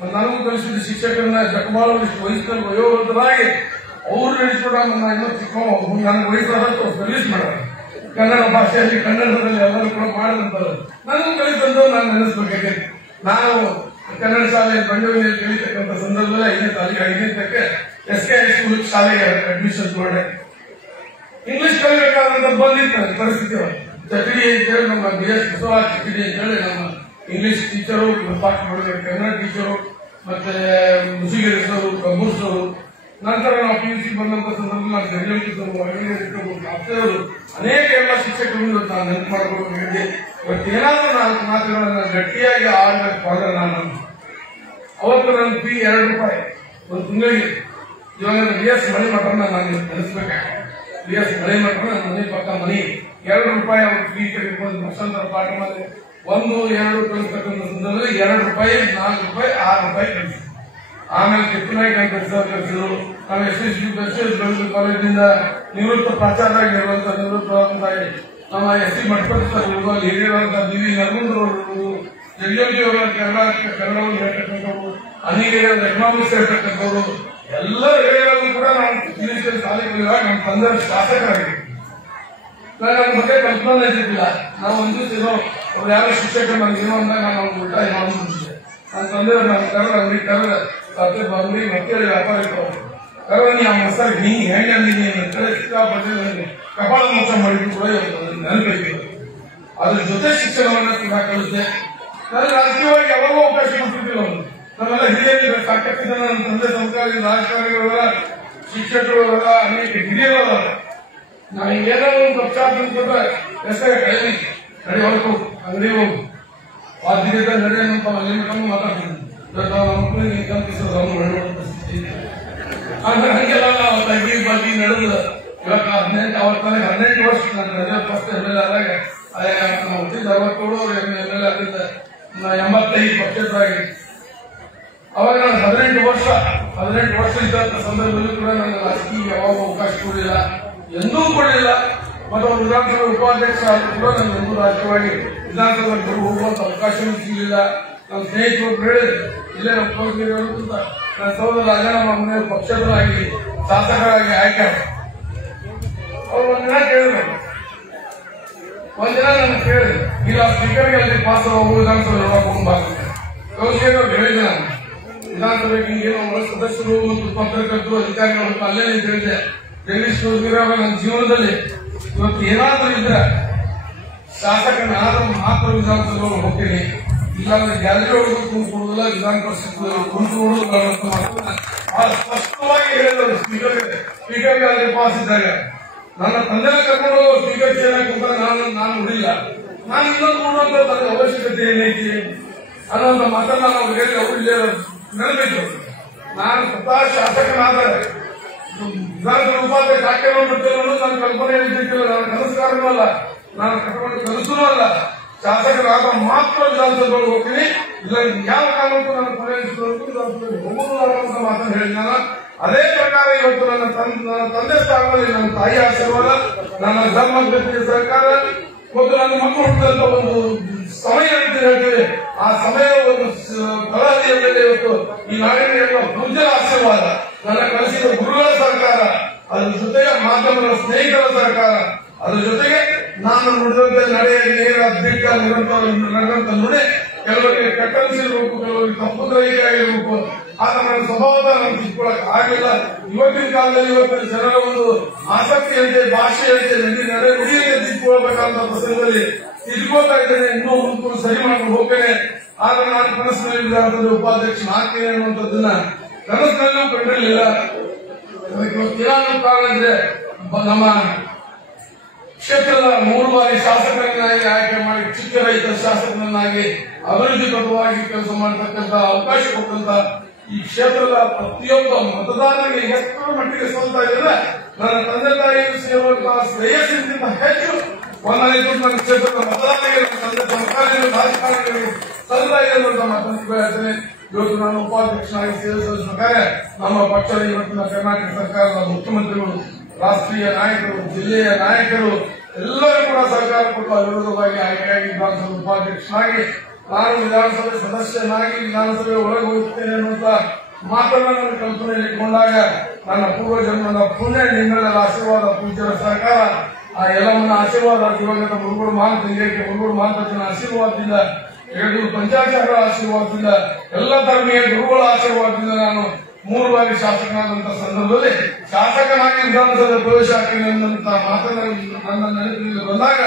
ನನಗೂ ಕಲಿಸಿದ ಶಿಕ್ಷಕರನ್ನ ಜಗಮಾಳಷ್ಟು ವಯಸ್ಸಿನಲ್ಲಿ ವಯೋವೃದ್ಧರಾಗಿ ಅವ್ರು ನಡೆಸ್ಬಿಡ ಇನ್ನೂ ಚಿಕ್ಕ ನನಗೆ ವಯಸ್ಸಾದಷ್ಟು ಸರ್ವಿಸ್ ಮಾಡೋಣ. ಕನ್ನಡ ಭಾಷೆಯಲ್ಲಿ ಕನ್ನಡದಲ್ಲಿ ಎಲ್ಲರೂ ಕೂಡ ಮಾಡಿದಂತದ್ದು ನನಗೂ ಕಲಿತಂದು ನಾನು ನೆನೆಸ್ಬೇಕಾಗಿದೆ. ನಾನು ಕನ್ನಡ ಶಾಲೆ ಬಂಡೂರಿನಲ್ಲಿ ಕಲಿತಕ್ಕಂಥ ಸಂದರ್ಭದಲ್ಲಿ 5ನೇ ತಕ್ಕೆ SK ಹೈಸ್ಕೂಲ್ ಶಾಲೆಗೆ ಅಡ್ಮಿಷನ್ ಮಾಡಿದೆ. ಇಂಗ್ಲಿಷ್ ಕಲಿಬೇಕಾದಂತ ಬಂದಿತ್ತು ಪರಿಸ್ಥಿತಿ. ಚಟಡಿ ಅಂತ ಹೇಳಿ ನಮ್ಮ BS ಬಸವರಾಜ್ ಚಟಡಿ ಅಂತ ಹೇಳಿ ನಮ್ಮ ಇಂಗ್ಲಿಷ್ ಟೀಚರು, ಪಾಠ ಮಾಡಿದ್ರು, ಕನ್ನಡ ಟೀಚರು, ಮತ್ತೆ ಮುಸುಗಿರಿ ಸರು, ಕಬ್ಬೂರ್ ಸರು. ನಂತರ ನಾವು PUC ಬಂದಂತ ಸಂದರ್ಭದಲ್ಲಿ ನಾನು ಜಗಲೀಕರು ಅನೇಕ ಎಲ್ಲ ಶಿಕ್ಷಕರು ನಾನು ನೆನಪು ಮಾಡಬೇಕಾಗಿದೆ. ಇವತ್ತು ಏನಾದ್ರೂ 4 ಮಾತುಗಳನ್ನ ಗಟ್ಟಿಯಾಗಿ ಆಡಬೇಕು ನಾನು ಅವತ್ತು ನನ್ನ ಫೀ ₹2 ಒಂದು ತಿಂಗಳಿಗೆ. ಇವಾಗ BS ಮಣಿಮಠನ ನಾನು ನೆನೆಸ್ಬೇಕಾಗ BS ಮಣಿಮಠ ನನ್ನ ಮನೆ ಪಕ್ಕ ಮನೆ ₹2 ಅವ್ರ ಫೀ ಕಟ್ಟಿಕೊಂಡು ಭಾಷಾಂತರ ಪಾಠ ಮಾಡಿ 1, 2 ಕಲಿಸ್ತಕ್ಕಂಥ ಸಂದರ್ಭದಲ್ಲಿ ₹2, ₹4, ₹6 ಕಲಿಸಿ. ಆಮೇಲೆ ಕೆತ್ತನಾಯ್ಕ ಅಂತ ಸರ್ ಕಲಿಸಿದ್ರು. ನಾವು SSU ಬೆಂಗಳೂರು ಕಾಲೇಜಿನಿಂದ ನಿವೃತ್ತ ಪ್ರಾಚಾರ್ಯರಾಗಿರುವಂತಹ ನಿವೃತ್ತರಾಗಿ ನಮ್ಮ SC ಮಠಪತಿ ಸರ್ ಹಿರಿಯರಾದಂತಹ BV ನರಗುಂದ್ರವರು, ಜಗಜೋಗಿ ಅವರ ಕನ್ನಡವನ್ನು ಹೇಳ್ತಕ್ಕಂಥವ್ರು, ಅನಿಗೆಯ ಎಕನಾಮಿಕ್ಸ್ ಹೇಳ್ತಕ್ಕಂಥವ್ರು ಎಲ್ಲ ಹಿರಿಯರಲ್ಲೂ ಕೂಡ ನಾವು ಇಂಗ್ಲಿಷ್ ಶಾಲೆ ಕಲಿಯುವಾಗ ನಮ್ಮ ತಂದೆ ಶಾಸಕರಾಗಿದ್ದೀವಿ. ನನ್ನ ಬಗ್ಗೆ ಕಲ್ಪನೆ ಇದ್ದಿಲ್ಲ. ನಾವು ಒಂದು ದಿವಸ ಅವ್ರು ಯಾರೋ ಶಿಕ್ಷಕರು ನನಗೆ ಏನೋ ಅಂದಾಗ ನಾನು ಅವ್ರಿಗೆ ಊಟ ಮಾಡ್ಬಿಟ್ಟಿದ್ದೆ. ನನ್ನ ತಂದೆಯವರು ನಾನು ಅಂಗಡಿ ಬಂದು ಮಕ್ಕಳು ವ್ಯಾಪಾರ ಕರವನಿ ಆ ಮಸಾಲೆ ಹಿಂಗೆ ಹೆಂಗೆ ಅಂದಿನಿ ಅಂತೇಳಿ ಸಿಕ್ಕಾಪಟ್ಟೆ ನನಗೆ ಕಪಾಳ ಮೋಸ ಮಾಡಿದ್ರು ಕೂಡ ನೆನಪಿದೆ. ಅದ್ರ ಜೊತೆ ಶಿಕ್ಷಣವನ್ನ ಕೂಡ ಕಲಿಸಿದೆ. ನನಗೆ ರಾಜಕೀಯವಾಗಿ ಯಾವಾಗೋ ಅವಕಾಶ ಕೊಟ್ಟಿದ್ದಿಲ್ಲ. ಅವರು ನಮ್ಮೆಲ್ಲ ಹಿರಿಯರು ಸಾಕಷ್ಟು ಜನ ನನ್ನ ತಂದೆ ಸಂಸ್ಕಾರಿ ರಾಜಕಾರಣಿಗಳವರ, ಶಿಕ್ಷಕರುಗಳ, ಅನೇಕ ಹಿರಿಯರವರ. ನಾವು ಏನಾದ್ರು ಒಂದು ಪಕ್ಷಾಂತ ಕೊಟ್ಟರೆ ಹೆಸರೇ ಕೈಲಿ ನಡಿ ಹೊರಟು ಅಂಗಡಿ ಹೋಗು ಆದ್ಯತೆ ನಡೆ ಅಂತ ಅಲ್ಲಿ ಮಾತಾಡ್ತೀನಿ. ಮಕ್ಕಳಿಗೆ ಕಲ್ಪಿಸೋದು ಪರಿಸ್ಥಿತಿ ಅಂದ್ರೆ ಹಂಗೆಲ್ಲ ತಗ್ಗಿ ಬಗ್ಗೆ ನಡೆದ. ಇವಾಗ 18 ಅವರ ತನಕ 18 ವರ್ಷ ನನ್ನ ಫಸ್ಟ್ MLA ಆದಾಗ ನಾವು ಹುಟ್ಟಿದ 67 MLA ಆಗಿದ್ದ 85 ಪಕ್ಷೇತರಾಗಿ. ಅವಾಗ ನಾನು 18 ವರ್ಷ ಇದ್ದಂತ ಸಂದರ್ಭದಲ್ಲಿ ಕೂಡ ನನಗೆ ರಾಜಕೀಯ ಯಾವಾಗ ಅವಕಾಶ ಕೊಡಲಿಲ್ಲ, ಎಂದೂ ಕೊಡಲಿಲ್ಲ. ಮತ್ತು ಅವರು ವಿಧಾನಸಭೆ ಉಪಾಧ್ಯಕ್ಷ ಆದರೂ ಕೂಡ ನನಗೆ ಎಂದೂ ರಾಜಕೀಯವಾಗಿ ವಿಧಾನಸಭೆ ಹೋಗುವಂತ ಅವಕಾಶವೂ ಸಿಗಲಿಲ್ಲ. ನಮ್ಮ ಸ್ನೇಹಿತರು ಹೇಳಿದ್ರು ಇಲ್ಲೇ ನಮ್ಮ ಕೋರ್ಗಿರೋದ್ರಿಂದ ನನ್ನ ಸೋದರ ರಾಜ ನಮ್ಮ ಮನೆಯಲ್ಲಿ ಪಕ್ಷೇತರಾಗಿ ಶಾಸಕರಾಗಿ ಆಯ್ಕೆ. ಅವರು ಒಂದಿನ ಕೇಳಿದ್ರು, ನನ್ನ ಕೇಳಿದ್ರು ಇಲ್ಲ ಸ್ಪೀಕರ್ಗೆ ಅಲ್ಲಿ ಪಾಸ್ ಹೋಗುವ ವಿಧಾನಸಭೆ ಹೋಗಬಾರ್ದು. ಕೌಶೇಖರ್ ಹೇಳಿದೆ ನಾನು ವಿಧಾನಸಭೆಗೆ ಹಿಂಗೇನು ಸದಸ್ಯರು ಮತ್ತು ಪತ್ರಕರ್ತರು ಅಧಿಕಾರಿಗಳು ಅಲ್ಲೇ ಹೇಳಿದೆ. ಜಗದೀಶ್ ಚೌಧರಿ ನನ್ನ ಜೀವನದಲ್ಲಿ ಇವತ್ತು ಏನಾದರೂ ಇದ್ರೆ ಶಾಸಕನಾದ್ರೂ ಮಾತ್ರ ವಿಧಾನಸಭೆ ಹೋಗ್ತೀನಿ, ಇಲ್ಲಾಂದ್ರೆ ಗ್ಯಾಲರಿ ಒಳಗೂ ಕುಂತ್ಕೊಡುದಿಲ್ಲ, ವಿಧಾನ ಪರಿಷತ್ ಕುಂತ್ಕೊಡುದು ಬಹಳ ಸ್ಪಷ್ಟವಾಗಿ ಹೇಳಿದ್ರು. ಸ್ಪೀಕರ್ಗೆ ಅಲ್ಲಿ ಪಾಸ್ ಇದ್ದಾಗ ನನ್ನ ತಂದೆನ ಕರ್ಕೊಂಡು ಸ್ಪೀಕರ್ ಚೇನಾಗಿ ಕುಂತ ನಾನು ಉಳಿಲ್ಲ. ನಾನು ಇನ್ನೊಂದು ನೋಡುವಂತ ತನ್ನ ಅವಶ್ಯಕತೆ ಏನೈತಿ ಅನ್ನೋಂಥ ಮಾತನ್ನ ನಾವು ಹೇಳಿ ಅವರು ಇಲ್ಲೇ ನೆನಪಿದ್ರು. ನಾನು ಸ್ವತಃ ಶಾಸಕನಾದ ವಿಧಾನಸಭೆ ಉಪಾಧ್ಯಕ್ಷ ಹಾಕಿರೋ ಬಿಟ್ಟಿಲ್ಲ ಅನ್ನೋದು ನನ್ನ ಕಲ್ಪನೆಯಲ್ಲಿ ಬಿಟ್ಟಿಲ್ಲ. ನನ್ನ ಕನಸ್ಕಾರನೂ ಅಲ್ಲ, ನಾನು ಕಟ್ಕೊಂಡು ಕನಸೂ ಅಲ್ಲ. ಶಾಸಕರಾದ ಮಾತ್ರ ವಿಧಾನಸಭೆಗೆ ಹೋಗ್ತೀನಿ, ಇಲ್ಲ ಯಾವ ಕಾರಣಕ್ಕೂ ನನ್ನ ವಿಧಾನಸಭೆಗೆ ಹೋಗುವುದು ಅನ್ನುವಂತ ಮಾತನ್ನು ಹೇಳಿದ. ಅದೇ ಪ್ರಕಾರ ಇವತ್ತು ನನ್ನ ತಂದೆ ಸ್ಥಾನದಲ್ಲಿ ನನ್ನ ತಾಯಿ ಆಶೀರ್ವಾದ, ನನ್ನ ಧರ್ಮಕ್ಕೆ ಸರ್ಕಾರ ಮತ್ತು ನನ್ನ ಮಕ್ಕಳು ಹುಟ್ಟಿದಂತ ಒಂದು ಸಮಯ ಅಂತ ಹೇಳ್ತೀವಿ. ಆ ಸಮಯ ಒಂದು ತಳಹದಿಯಲ್ಲಿ ಇವತ್ತು ಈ ನಾಡಿನ ಎಲ್ಲ ಪೂಜ್ಯರ ಆಶೀರ್ವಾದ, ನನ್ನ ಕಲಿಸಿದ ಗುರುಗಳ ಸರ್ಕಾರ, ಅದ್ರ ಜೊತೆಗೆ ಮಾಧ್ಯಮದ ಸ್ನೇಹಿತರ ಸರ್ಕಾರ, ಅದ್ರ ಜೊತೆಗೆ ನಾನು ನುಡಿದಂತೆ ನಡೆಯ ನೇರ ದಿಟ್ಟ ನಿರಂತರ ನಡೆದಂತ ನುಡಿ ಕೆಲವರಿಗೆ ಕಟ್ಟನಿಸಿರಬೇಕು, ಕೆಲವರಿಗೆ ತಪ್ಪು ಗ್ರಹಿಕೆ ಆಗಿರಬೇಕು, ಆದ್ರೆ ನನ್ನ ಸ್ವಭಾವದ ನಾನು ತಿಳ್ಕೊಳಕ್ ಆಗಿಲ್ಲ. ಇವತ್ತಿನ ಕಾಲದಲ್ಲಿ ಇವತ್ತಿನ ಜನರ ಒಂದು ಆಸಕ್ತಿ ಅಂತೆ, ಭಾಷೆ ಅಂತೆ, ನಡೆ ನುಡಿಯಂತೆ ತಿಳ್ಕೊಳ್ಬೇಕಂತ ಪ್ರಸಂಗದಲ್ಲಿ ತಿಳ್ಕೊಳ್ತಾ ಇದ್ದೇನೆ. ಇನ್ನೂ ಮುಂದೆ ಸರಿ ಮಾಡ್ಕೊಂಡು ಹೋಗ್ತೇನೆ. ಆದ್ರೆ ನಾನು ಕನಸಿನಲ್ಲಿ ವಿಧಾನಸಭೆ ಉಪಾಧ್ಯಕ್ಷ ಆಗ್ತೇನೆ ಅನ್ನುವಂಥದ್ದನ್ನ ಕನಸಿನಲ್ಲೂ ಕಂಡಿರಲಿಲ್ಲ. ಕಾರಣ ಅಂದ್ರೆ ನಮ್ಮ ಕ್ಷೇತ್ರದ 3 ಬಾರಿ ಶಾಸಕರನ್ನಾಗಿ ಆಯ್ಕೆ ಮಾಡಿ ಚಿಕ್ಕ ರೈತರ ಶಾಸಕರನ್ನಾಗಿ ಅಭಿವೃದ್ಧಿ ಪರವಾಗಿ ಕೆಲಸ ಮಾಡತಕ್ಕಂತ ಅವಕಾಶ ಕೊಟ್ಟಂತ ಈ ಕ್ಷೇತ್ರದ ಪ್ರತಿಯೊಬ್ಬ ಮತದಾರರಿಗೆ ಎಷ್ಟರ ಮಟ್ಟಿಗೆ ಸೋಲ್ತಾ ಇದ್ರೆ ನನ್ನ ತಂದೆ ತಾಯಿಯು ಸೇರುವಂತಹ ಶ್ರೇಯಸ್ಸಿಗಿಂತ ಹೆಚ್ಚು ಒಂದನೇದು ನನ್ನ ಕ್ಷೇತ್ರದ ಮತದಾರರಿಗೆ ನನ್ನ ತಂದೆ ಸರ್ಕಾರಿಗಳು ರಾಜಕಾರಣಿಗಳು ಸಲ್ತಾ ಇದೆ ಅಂತ ಮಾತನ್ನು ಹೇಳ್ತೇನೆ. ಇವತ್ತು ನಾನು ಉಪಾಧ್ಯಕ್ಷನಾಗಿ ಸೇವೆ ಸಲ್ಲಿಸಬೇಕಾದ್ರೆ ನಮ್ಮ ಪಕ್ಷದ ಇವತ್ತಿನ ಕರ್ನಾಟಕ ಸರ್ಕಾರದ ಮುಖ್ಯಮಂತ್ರಿಗಳು, ರಾಷ್ಟ್ರೀಯ ನಾಯಕರು, ಜಿಲ್ಲೆಯ ನಾಯಕರು ಎಲ್ಲರೂ ಕೂಡ ಸಹಕಾರ ಕೊಟ್ಟು ಅವಿರೋಧವಾಗಿ ಆಯ್ಕೆಯಾಗಿ ವಿಧಾನಸಭೆ ಉಪಾಧ್ಯಕ್ಷನಾಗಿ ನಾನು ವಿಧಾನಸಭೆ ಸದಸ್ಯನಾಗಿ ವಿಧಾನಸಭೆ ಒಳಗೆ ಹೋಗ್ತೇನೆ ಅನ್ನುವಂತ ಮಾತನ್ನ ನನ್ನ ಕಲ್ಪನೆಯಲ್ಲಿ ಇಟ್ಕೊಂಡಾಗ ನನ್ನ ಪೂರ್ವ ಜನ್ಮದ ಪುಣ್ಯ, ನಿಮ್ಮೆಲ್ಲರ ಆಶೀರ್ವಾದ, ಪೂಜ್ಯರ ಸಹಕಾರ, ಆ ಎಲ್ಲವನ್ನ ಆಶೀರ್ವಾದ, ದಿವಂಗತ ಮುರುಗೋಡು ಮಹಾಂತಜ್ಜನ ಆಶೀರ್ವಾದದಿಂದ, ಯಡೂರು ಪಂಚಾಚಾರ್ಯರ ಆಶೀರ್ವಾದದಿಂದ, ಎಲ್ಲ ಧರ್ಮೀಯ ಗುರುಗಳ ಆಶೀರ್ವಾದದಿಂದ ನಾನು 3 ಬಾರಿ ಶಾಸಕನಾದಂತಹ ಸಂದರ್ಭದಲ್ಲಿ ಶಾಸಕನಾಗಿ ವಿಧಾನಸಭೆ ಪ್ರವೇಶ ಆಗ್ತೇನೆ ಅನ್ನುವಂತಹ ಮಾತನ್ನ ನನ್ನ ನೆನಪಿನಲ್ಲಿ ಬಂದಾಗ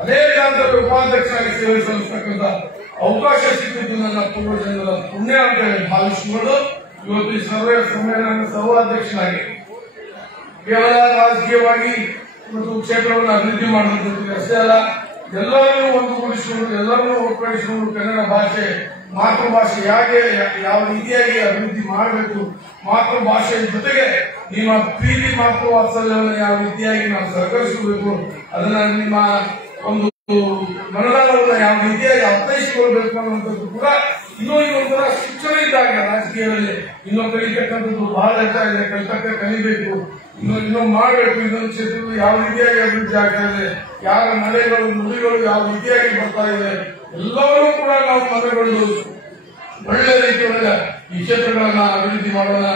ಅದೇ ವಿಧಾನಸಭೆ ಉಪಾಧ್ಯಕ್ಷರಾಗಿ ಸೇವೆ ಸಲ್ಲಿಸತಕ್ಕಂಥ ಅವಕಾಶ ಸಿಕ್ಕಿದ್ದು ನನ್ನ ಪೂರ್ವಜನ್ಮದ ಪುಣ್ಯ ಅಂತ ಹೇಳಿ ಭಾವಿಸಿಕೊಂಡು ಇವತ್ತು ಈ ಸಮ್ಮೇಳನ ಸರ್ವಾಧ್ಯಕ್ಷನಾಗಿ ಕೇವಲ ರಾಜಕೀಯವಾಗಿ ಮತ್ತು ಕ್ಷೇತ್ರವನ್ನು ಅಭಿವೃದ್ಧಿ ಮಾಡುವಂಥದ್ದು ಅಷ್ಟೇ ಅಲ್ಲ, ಎಲ್ಲರನ್ನೂ ಒಂದುಗೂಡಿಸಿಕೊಂಡು ಎಲ್ಲರನ್ನೂ ಒಗ್ಗೂಡಿಸಿಕೊಂಡು ಕನ್ನಡ ಭಾಷೆ, ಮಾತೃಭಾಷೆ ಯಾವ ರೀತಿಯಾಗಿ ಅಭಿವೃದ್ಧಿ ಮಾಡಬೇಕು, ಮಾತೃಭಾಷೆಯ ಜೊತೆಗೆ ನಿಮ್ಮ ಪ್ರೀತಿ ಮಾತೃವಾತ್ಸಲ್ಯವನ್ನು ಯಾವ ರೀತಿಯಾಗಿ ನಾವು ಸಹಕರಿಸಬೇಕು, ಅದನ್ನ ನಿಮ್ಮ ಒಂದು ಮನದಾಳವನ್ನು ಯಾವ ರೀತಿಯಾಗಿ ಅರ್ಥೈಸಿಕೊಳ್ಬೇಕು ಅನ್ನುವಂಥದ್ದು ಕೂಡ ಇನ್ನೂ ಒಂಥರ ಶಿಕ್ಷಣ ಇದ್ದಾಗ ರಾಜಕೀಯದಲ್ಲಿ ಇನ್ನೂ ಕಲಿತಕ್ಕಂಥದ್ದು ಬಹಳ ಹೆಚ್ಚಾಗಿದೆ. ಕಲಿಬೇಕು, ಇನ್ನೂ ಮಾಡಬೇಕು. ಇನ್ನೊಂದು ಕ್ಷೇತ್ರದಲ್ಲಿ ಯಾವ ರೀತಿಯಾಗಿ ಅಭಿವೃದ್ಧಿ ಆಗ್ತಾ ಇದೆ, ಯಾರ ನಡೆಗಳು ನುಡಿಗಳು ಯಾವ ರೀತಿಯಾಗಿ ಬರ್ತಾ ಇದೆ, ಎಲ್ಲವನ್ನೂ ಕೂಡ ನಾವು ಮನಗೊಂಡು ಒಳ್ಳೆ ರೀತಿಯೊಳಗೆ ಈ ಕ್ಷೇತ್ರಗಳನ್ನ ಅಭಿವೃದ್ಧಿ ಮಾಡೋಣ.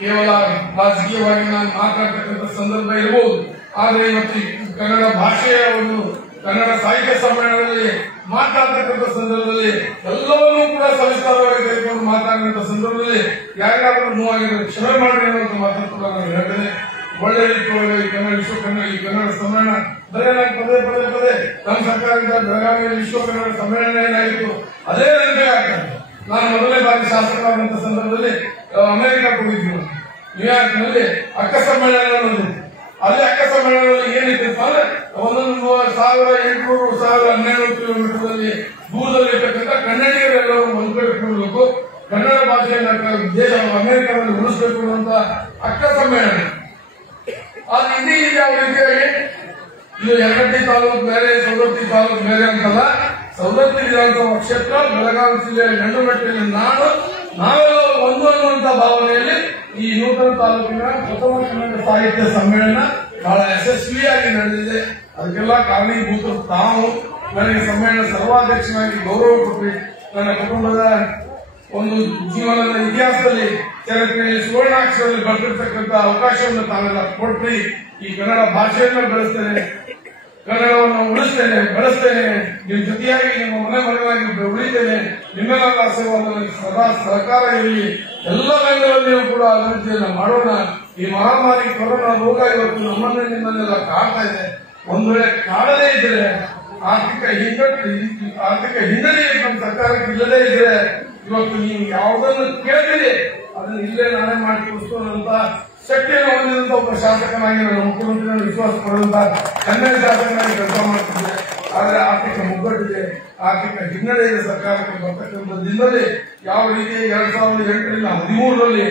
ಕೇವಲ ರಾಜಕೀಯವಾಗಿ ನಾನು ಮಾತನಾಡ್ತಕ್ಕಂಥ ಸಂದರ್ಭ ಇರಬಹುದು, ಆದ್ರೆ ಇವತ್ತು ಕನ್ನಡ ಭಾಷೆಯ ಒಂದು ಕನ್ನಡ ಸಾಹಿತ್ಯ ಸಮ್ಮೇಳನದಲ್ಲಿ ಮಾತನಾಡ್ತಕ್ಕಂಥ ಸಂದರ್ಭದಲ್ಲಿ ಎಲ್ಲವನ್ನೂ ಕೂಡ ಸವಿಸ್ತಾರವಾಗಿ ತೆಗೆದುಕೊಂಡು ಮಾತನಾಡುವಂತ ಸಂದರ್ಭದಲ್ಲಿ ಯಾರ್ಯಾರು ನೋವಾಗಿರೋ ಕ್ಷಮೆ ಮಾಡಿ ಅನ್ನುವಂಥ ಮಾತನ್ನು ಕೂಡ ನಾನು ಹೇಳ್ತೇನೆ. ಒಳ್ಳೆ ರೀತಿಯೊಳಗೆ ಈ ಕನ್ನಡ ಈ ಕನ್ನಡ ಸಮ್ಮೇಳನ ಬರೇ ನಾನು ಪದೇ ನಮ್ಮ ಸರ್ಕಾರದಿಂದ ಬೆಳಗಾವಿಯಲ್ಲಿ ವಿಶ್ವ ಕನ್ನಡ ಸಮ್ಮೇಳನ ಏನಾಯಿತು ಅದೇ ರೀತಿ ಆಗ್ತದೆ. ನಾನು ಮೊದಲನೇ ಬಾರಿ ಶಾಸಕರಾದಂತ ಸಂದರ್ಭದಲ್ಲಿ ಅಮೆರಿಕಕ್ಕೆ ಹೋಗಿದ್ವಿ. ನ್ಯೂಯಾರ್ಕ್ನಲ್ಲಿ ಅಕ್ಕ ಸಮ್ಮೇಳನ ನೋಡಿದ್ವಿ. ಅದೇ ಅಕ್ಕ ಸಮ್ಮೇಳನದಲ್ಲಿ ಏನಿತ್ತು ಅಂದ್ರೆ 1,800-1,200 ಕಿಲೋಮೀಟರ್ದಲ್ಲಿ ದೂರದಲ್ಲಿ ಇರ್ತಕ್ಕಂಥ ಕನ್ನಡಿಗರೆಲ್ಲರೂ ಒಂದು ಕಡೆ ಕೂಡಬೇಕು, ಕನ್ನಡ ಭಾಷೆಯನ್ನು ದೇಶ ಅಮೆರಿಕದಲ್ಲಿ ಉಳಿಸಬೇಕು ಅನ್ನುವಂತ ಅಕ್ಕ ಸಮ್ಮೇಳನ. ಆದ್ರೆ ಇಲ್ಲಿ ಯಾವ ರೀತಿಯಾಗಿ ಇದು ಯಲಗಟ್ಟಿ ತಾಲೂಕು ಬೇರೆ, ಸವದತ್ತಿ ತಾಲೂಕು ಬೇರೆ ಅಂತಲ್ಲ. ಸವದತ್ತಿ ವಿಧಾನಸಭಾ ಕ್ಷೇತ್ರ ಬೆಳಗಾವಿ ಜಿಲ್ಲೆಯ ಗಂಡುಮೆಟ್ಟಿನ ನಾವೆಲ್ಲ ಒಂದು ಅನ್ನುವಂತ ಭಾವನೆಯಲ್ಲಿ ಈ ನೂತನ ತಾಲೂಕಿನ ಪ್ರಥಮ ಕನ್ನಡ ಸಾಹಿತ್ಯ ಸಮ್ಮೇಳನ ಬಹಳ ಯಶಸ್ವಿಯಾಗಿ ನಡೆದಿದೆ. ಅದಕ್ಕೆಲ್ಲ ಕಾರಣೀಭೂತರು ತಾವು. ನನಗೆ ಸಮ್ಮೇಳನ ಸರ್ವಾಧ್ಯಕ್ಷನಾಗಿ ಗೌರವ ಕೊಟ್ಟು ನನ್ನ ಕುಟುಂಬದ ಒಂದು ಜೀವನದ ಇತಿಹಾಸದಲ್ಲಿ ಚರಿತ್ರೆಯಲ್ಲಿ ಸುವರ್ಣಾಕ್ಷರದಲ್ಲಿ ಬರ್ತಿರ್ತಕ್ಕಂಥ ಅವಕಾಶವನ್ನು ತಾವೆಲ್ಲ ಕೊಟ್ಟು ಈ ಕನ್ನಡ ಭಾಷೆಯನ್ನು ಬೆಳೆಸ್ತೇನೆ, ಕನ್ನಡವನ್ನು ಉಳಿಸ್ತೇನೆ, ಬೆಳೆಸ್ತೇನೆ, ನಿಮ್ಮ ಜೊತೆಯಾಗಿ ನಿಮ್ಮ ಮನೆಯಾಗಿ ಉಳಿತೇನೆ. ನಿಮ್ಮೆಲ್ಲರ ಆಶೀರ್ವಾದ ಸದಾ ಸಹಕಾರ ಇರಲಿ. ಎಲ್ಲ ರಂಗಗಳಲ್ಲಿಯೂ ಕೂಡ ಅಭಿವೃದ್ಧಿಯನ್ನು ಮಾಡೋಣ. ಈ ಮಹಾಮಾರಿ ಕೊರೋನಾ ರೋಗ ಇವತ್ತು ನಮ್ಮನ್ನೇ ನಿಮ್ಮನ್ನೆಲ್ಲ ಕಾಡ್ತಾ ಇದೆ. ಒಂದು ವೇಳೆ ಕಾಡದೇ ಇದ್ರೆ ಆರ್ಥಿಕ ಹಿನ್ನಡೆ ನಮ್ಮ ಸರ್ಕಾರಕ್ಕೆ ಇಲ್ಲದೇ ಇದ್ರೆ ಇವತ್ತು ನೀವು ಯಾವುದನ್ನು ಕೇಳ್ತೀರಿ ಅದನ್ನು ಇಲ್ಲೇ ನಾನೇ ಮಾಡಿ ತೋರಿಸುವಂತ ಶಕ್ತಿಯನ್ನು ಹೊಂದಿದಂತ ಒಬ್ಬ ಶಾಸಕನಾಗಿ ನನ್ನ ಮುಖ್ಯಮಂತ್ರಿಯನ್ನು ವಿಶ್ವಾಸ ಪಡೆದಂತ ಕನ್ನಡ ಶಾಸಕನಾಗಿ ಕೆಲಸ ಮಾಡುತ್ತಿದೆ. ಆದರೆ ಆರ್ಥಿಕ ಮುಗ್ಗಟ್ಟಿದೆ, ಆರ್ಥಿಕ ಹಿನ್ನಡೆ ಇದೆ ಸರ್ಕಾರಕ್ಕೆ ಬರ್ತಕ್ಕಂಥದ್ದಿಂದಲೇ ಯಾವ ರೀತಿ 2008ರಿಂದ 2013ರಲ್ಲಿ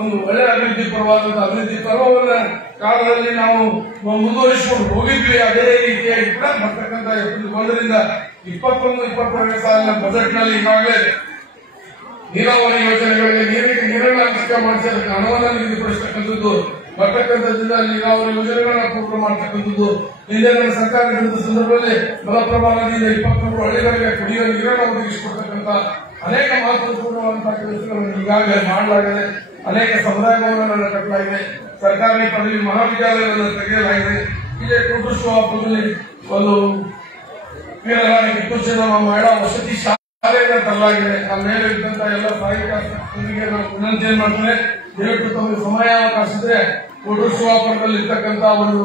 ಒಂದು ಒಳ್ಳೆ ಅಭಿವೃದ್ಧಿ ಪರವಾದಂತಹ ಅಭಿವೃದ್ಧಿ ಪರ್ವವನ್ನ ಕಾಲದಲ್ಲಿ ನಾವು ಮುಂದುವರಿಸಿಕೊಂಡು ಹೋಗಿದ್ವಿ. ಅದೇ ರೀತಿಯಾಗಿ ಕೂಡ ಬರ್ತಕ್ಕಂಥ 1ರಿಂದ 21-22 ಸಾಲಿನ ಬಜೆಟ್ನಲ್ಲಿ ಈಗಾಗಲೇ ನೀರಾವರಿ ಯೋಜನೆಗಳಿಗೆ ನೀರಿನ ಹಂಚಿಕೆ ಮಾಡಿಸೋದಕ್ಕೆ ಹಣವನ್ನು ನಿಗದಿಪಡಿಸತಕ್ಕಂಥದ್ದು, ಬರ್ತಕ್ಕಂಥದ್ದಿಂದ ನೀರಾವರಿ ಯೋಜನೆಗಳನ್ನ ಪೂರ್ಣ ಮಾಡತಕ್ಕಂಥದ್ದು. ಹಿಂದೆ ನಮ್ಮ ಸರ್ಕಾರ ಇದ್ದ ಸಂದರ್ಭದಲ್ಲಿ ಮಲಪ್ರಭಾ ನದಿಯಿಂದ 23 ಹಳ್ಳಿಗಳಿಗೆ ಕುಡಿಯುವ ನೀರನ್ನು ಒದಗಿಸಿಕೊಡ್ತಕ್ಕಂಥ ಅನೇಕ ಮಹತ್ವಪೂರ್ಣವಾದಂತಹ ಕೆಲಸಗಳನ್ನು ಈಗಾಗಲೇ ಮಾಡಲಾಗಿದೆ. ಅನೇಕ ಸಮುದಾಯ ಭವನಗಳನ್ನು ಕಟ್ಟಲಾಗಿದೆ, ಸರ್ಕಾರಿ ಪದವಿ ಮಹಾವಿದ್ಯಾಲಯಗಳನ್ನು ತೆಗೆಯಲಾಗಿದೆ. ಇದೇ ಟೂಟು ಹಬ್ಬದಲ್ಲಿ ಒಂದು ವೀರರಾಣಿ ಟಿಪ್ಪು ಸುಲ್ತಾನ್ ಮಹಿಳಾ ವಸತಿ ಶಾಲೆಯಿಂದ ತರಲಾಗಿದೆ. ಆ ಮೇಲೆ ಇದ್ದಂತ ಎಲ್ಲ ಸಹಾಯಕ ಸಿಬ್ಬಂದಿಗೆ ನಾವು ವಿನಂತಿ ಮಾಡ್ತೇನೆ, ದಯವಿಟ್ಟು ತಮಗೆ ಸಮಯಾವಕಾಶ ಇದ್ರೆ ಕೊಡೂರು ಶಿವಾಪುರದಲ್ಲಿ ಇರ್ತಕ್ಕಂಥ ಒಂದು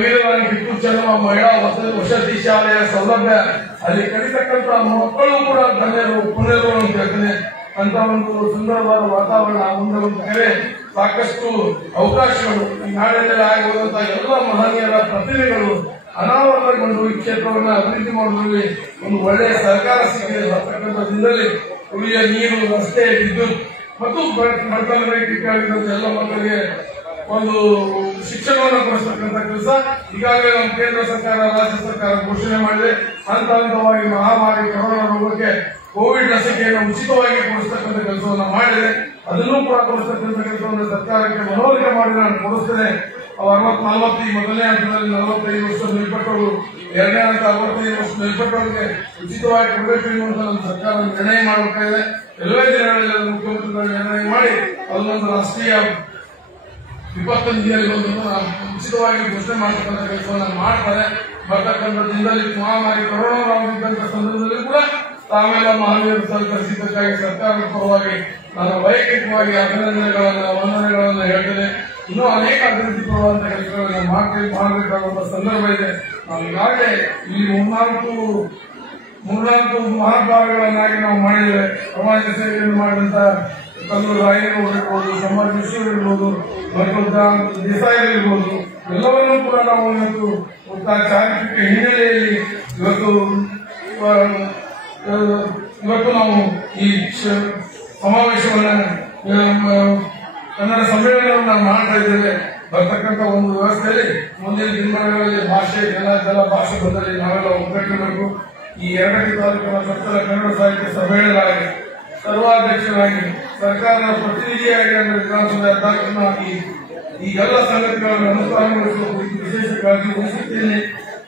ವೀರರಾಣಿ ಟಿಪ್ಪು ಚೆನ್ನಮ್ಮ ಮಹಿಳಾ ವಸತಿ ಶಾಲೆಯ ಸೌಲಭ್ಯ ಅಲ್ಲಿ ಕಲಿತಕ್ಕಂಥ ಮಕ್ಕಳು ಕೂಡ ಧನ್ಯರು ಪುಣ್ಯರು ಅಂತ ಹೇಳ್ತೇನೆ. ಅಂತ ಒಂದು ಸುಂದರವಾದ ವಾತಾವರಣ, ಮುಂದೆ ಒಂದು ಕಲೆ, ಸಾಕಷ್ಟು ಅವಕಾಶಗಳು ಈ ನಾಡಿನಲ್ಲಿ ಆಗಿ ಹೋದಂತಹ ಎಲ್ಲ ಮಹನೀಯರ ಪ್ರತಿನಿಧಿಗಳು ಅನಾವರಣಗೊಂಡು ಈ ಕ್ಷೇತ್ರವನ್ನು ಅಭಿವೃದ್ಧಿ ಮಾಡುವಲ್ಲಿ ಒಂದು ಒಳ್ಳೆಯ ಸಹಕಾರ ಸಿಕ್ಕಿದೆ. ಬರ್ತಕ್ಕಂಥ ದಿನದಲ್ಲಿ ಕುಡಿಯ ನೀರು, ರಸ್ತೆ, ವಿದ್ಯುತ್ ಮತ್ತು ಬಡತನ ರೇಖೆಯಾಗಿದ್ದಂತ ಎಲ್ಲ ಮಕ್ಕಳಿಗೆ ಒಂದು ಶಿಕ್ಷಣವನ್ನು ಕೊಡಿಸತಕ್ಕಂಥ ಕೆಲಸ ಈಗಾಗಲೇ ನಮ್ಮ ಕೇಂದ್ರ ಸರ್ಕಾರ, ರಾಜ್ಯ ಸರ್ಕಾರ ಘೋಷಣೆ ಮಾಡಿದೆ. ಹಂತ ಹಂತವಾಗಿ ಮಹಾಮಾರಿ ಕೊರೋನಾ ರೋಗಕ್ಕೆ ಕೋವಿಡ್ ಲಸಿಕೆಯನ್ನು ಉಚಿತವಾಗಿ ಕೊಡಿಸತಕ್ಕಂಥ ಕೆಲಸವನ್ನು ಮಾಡಿದೆ. ಅದನ್ನೂ ಕೂಡ ಕೊಡಿಸತಕ್ಕಂಥ ಕೆಲಸವನ್ನು ಸರ್ಕಾರಕ್ಕೆ ಮನವರಿಕೆ ಮಾಡಿ ನಾನು ಕೊಡಿಸ್ತೇನೆ. 40 ಈ ಮೊದಲನೇ ಹಂತದಲ್ಲಿ 45 ವರ್ಷ ಮೇಲ್ಪಟ್ಟವರು, ಎರಡನೇ ಹಂತ 65 ವರ್ಷ ಮೇಲ್ಪಟ್ಟವರಿಗೆ ಉಚಿತವಾಗಿ ಕೊಡಬೇಕು ಎನ್ನುವಂತ ನಮ್ಮ ಸರ್ಕಾರ ನಿರ್ಣಯ ಮಾಡಬೇಕಾಗಿದೆ. ಎಲ್ಲೇ ದಿನಗಳಲ್ಲಿ ಮುಖ್ಯಮಂತ್ರಿಗಳು ನಿರ್ಣಯ ಮಾಡಿ ಅದನ್ನೊಂದು ರಾಷ್ಟ್ರೀಯ ವಿಪತ್ತು ನಿಧಿಯಲ್ಲಿ ಉಚಿತವಾಗಿ ಘೋಷಣೆ ಮಾಡತಕ್ಕಂಥ ಕೆಲಸವನ್ನು ಮಾಡ್ತಾರೆ. ಬರ್ತಕ್ಕಂಥ ದಿನದಲ್ಲಿ ಮಹಾಮಾರಿ ಕೊರೋನಾ ರೋಗದಂತ ಸಂದರ್ಭದಲ್ಲಿ ಕೂಡ ತಾವೆಲ್ಲ ಮಹನೀಯರು ಸಹಕರಿಸಿದ್ದಕ್ಕಾಗಿ ಸರ್ಕಾರದ ಪರವಾಗಿ ನಾನು ವೈಯಕ್ತಿಕವಾಗಿ ಅಭಿನಂದನೆಗಳನ್ನು, ವಂದನೆಗಳನ್ನು ಹೇಳ್ತೇನೆ. ಇನ್ನೂ ಅನೇಕ ಅಭಿವೃದ್ಧಿ ಪರವಾದಂತಹ ಕೆಲಸಗಳನ್ನು ಮಾಡಬೇಕಾಗುವಂತಹ ಸಂದರ್ಭ ಇದೆ. ನಾವು ಈಗಾಗಲೇ ಈ ಮೂರ್ನಾಲ್ಕು ಮಹಾಭಾಗಗಳನ್ನಾಗಿ ನಾವು ಮಾಡಿದ್ದೇವೆ. ಸಮಾಜ ಸೇವೆಯನ್ನು ಮಾಡಿದಂತ ಕಲ್ಲೂರು ರಾಯರು ಇರ್ಬೋದು, ಸಮಾಜ ವಿಶ್ವ ಇರ್ಬೋದು, ಮತ್ತು ದೇಸಾಯಿ ಇರ್ಬೋದು, ಎಲ್ಲವನ್ನೂ ಕೂಡ ನಾವು ಇವತ್ತು ಚಾರಿತ್ರಿಕ ಹಿನ್ನೆಲೆಯಲ್ಲಿ ಇವತ್ತು ನಾವು ಈ ಸಮಾವೇಶವನ್ನು ಕನ್ನಡ ಸಮ್ಮೇಳನವನ್ನು ಮಾಡ್ತಾ ಇದ್ದೇವೆ. ಬರ್ತಕ್ಕಂಥ ಒಂದು ವ್ಯವಸ್ಥೆಯಲ್ಲಿ ಮುಂದಿನ ದಿನಮಾನಗಳಲ್ಲಿ ಭಾಷೆ, ಜಲ ಭಾಷೆ ಬದಲಿ ನಾವೆಲ್ಲ ಒಗ್ಗಟ್ಟಿರಬೇಕು. ಈ 2 ತಾಲೂಕಿನ ಸತ್ತಲ ಕನ್ನಡ ಸಾಹಿತ್ಯ ಸಮ್ಮೇಳನವಾಗಿ ಸರ್ವಾಧ್ಯಕ್ಷರಾಗಿ, ಸರ್ಕಾರದ ಪ್ರತಿನಿಧಿಯಾಗಿ, ವಿಧಾನಸಭೆ ಅಧ್ಯಕ್ಷನಾಗಿ ಈ ಎಲ್ಲ ಸಂಗತಿಗಳನ್ನು ಅನುಷ್ಠಾನಗೊಳಿಸುವ ಕುರಿತು ವಿಶೇಷ ಕಾಳಜಿ ವಹಿಸುತ್ತೇನೆ,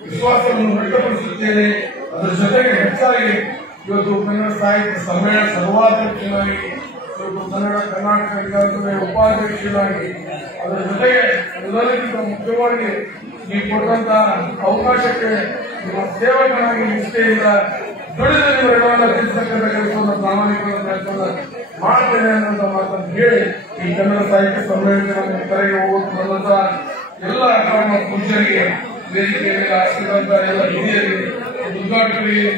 ವಿಶ್ವಾಸವನ್ನು ವ್ಯಕ್ತಪಡಿಸುತ್ತೇನೆ. ಅದರ ಜೊತೆಗೆ ಹೆಚ್ಚಾಗಿ ಇವತ್ತು ಕನ್ನಡ ಸಾಹಿತ್ಯ ಸಮ್ಮೇಳನ ಸರ್ವಾಧ್ಯಕ್ಷನಾಗಿ, ಇವತ್ತು ಕರ್ನಾಟಕ ವಿಧಾನಸಭೆ ಉಪಾಧ್ಯಕ್ಷರಾಗಿ, ಅದರ ಜೊತೆಗೆ ಎಲ್ಲರಿಗಿಂತ ಮುಖ್ಯವಾಗಿ ನೀವು ಕೊಟ್ಟಂತಹ ಅವಕಾಶಕ್ಕೆ ನಿಮ್ಮ ಸೇವಕನಾಗಿ ನಿಷ್ಠೆಯಿಂದ ದುಡಿದು ನಿಮ್ಮನ್ನು ತಿಳಿಸತಕ್ಕಂಥ ಕೆಲಸವನ್ನು ಪ್ರಾಮಾಣಿಕವಾದ ಕೆಲಸವನ್ನು ಮಾಡ್ತೇನೆ ಅನ್ನುವಂಥ ಮಾತನ್ನು ಹೇಳಿ ಈ ಕನ್ನಡ ಸಾಹಿತ್ಯ ಸಮ್ಮೇಳನದ ಕರೆಗೆ ಹೋಗೋದು ಬಂದಂತಹ ಎಲ್ಲ ನಮ್ಮ ಪೂಜ್ಯರಿಗೆ, ವೇದಿಕೆ ಮೇಲೆ ಆಶ್ರಿತ ಎಲ್ಲ ಹಿರಿಯರಿಗೆ, ಉದ್ಘಾಟಕರಿಗೆ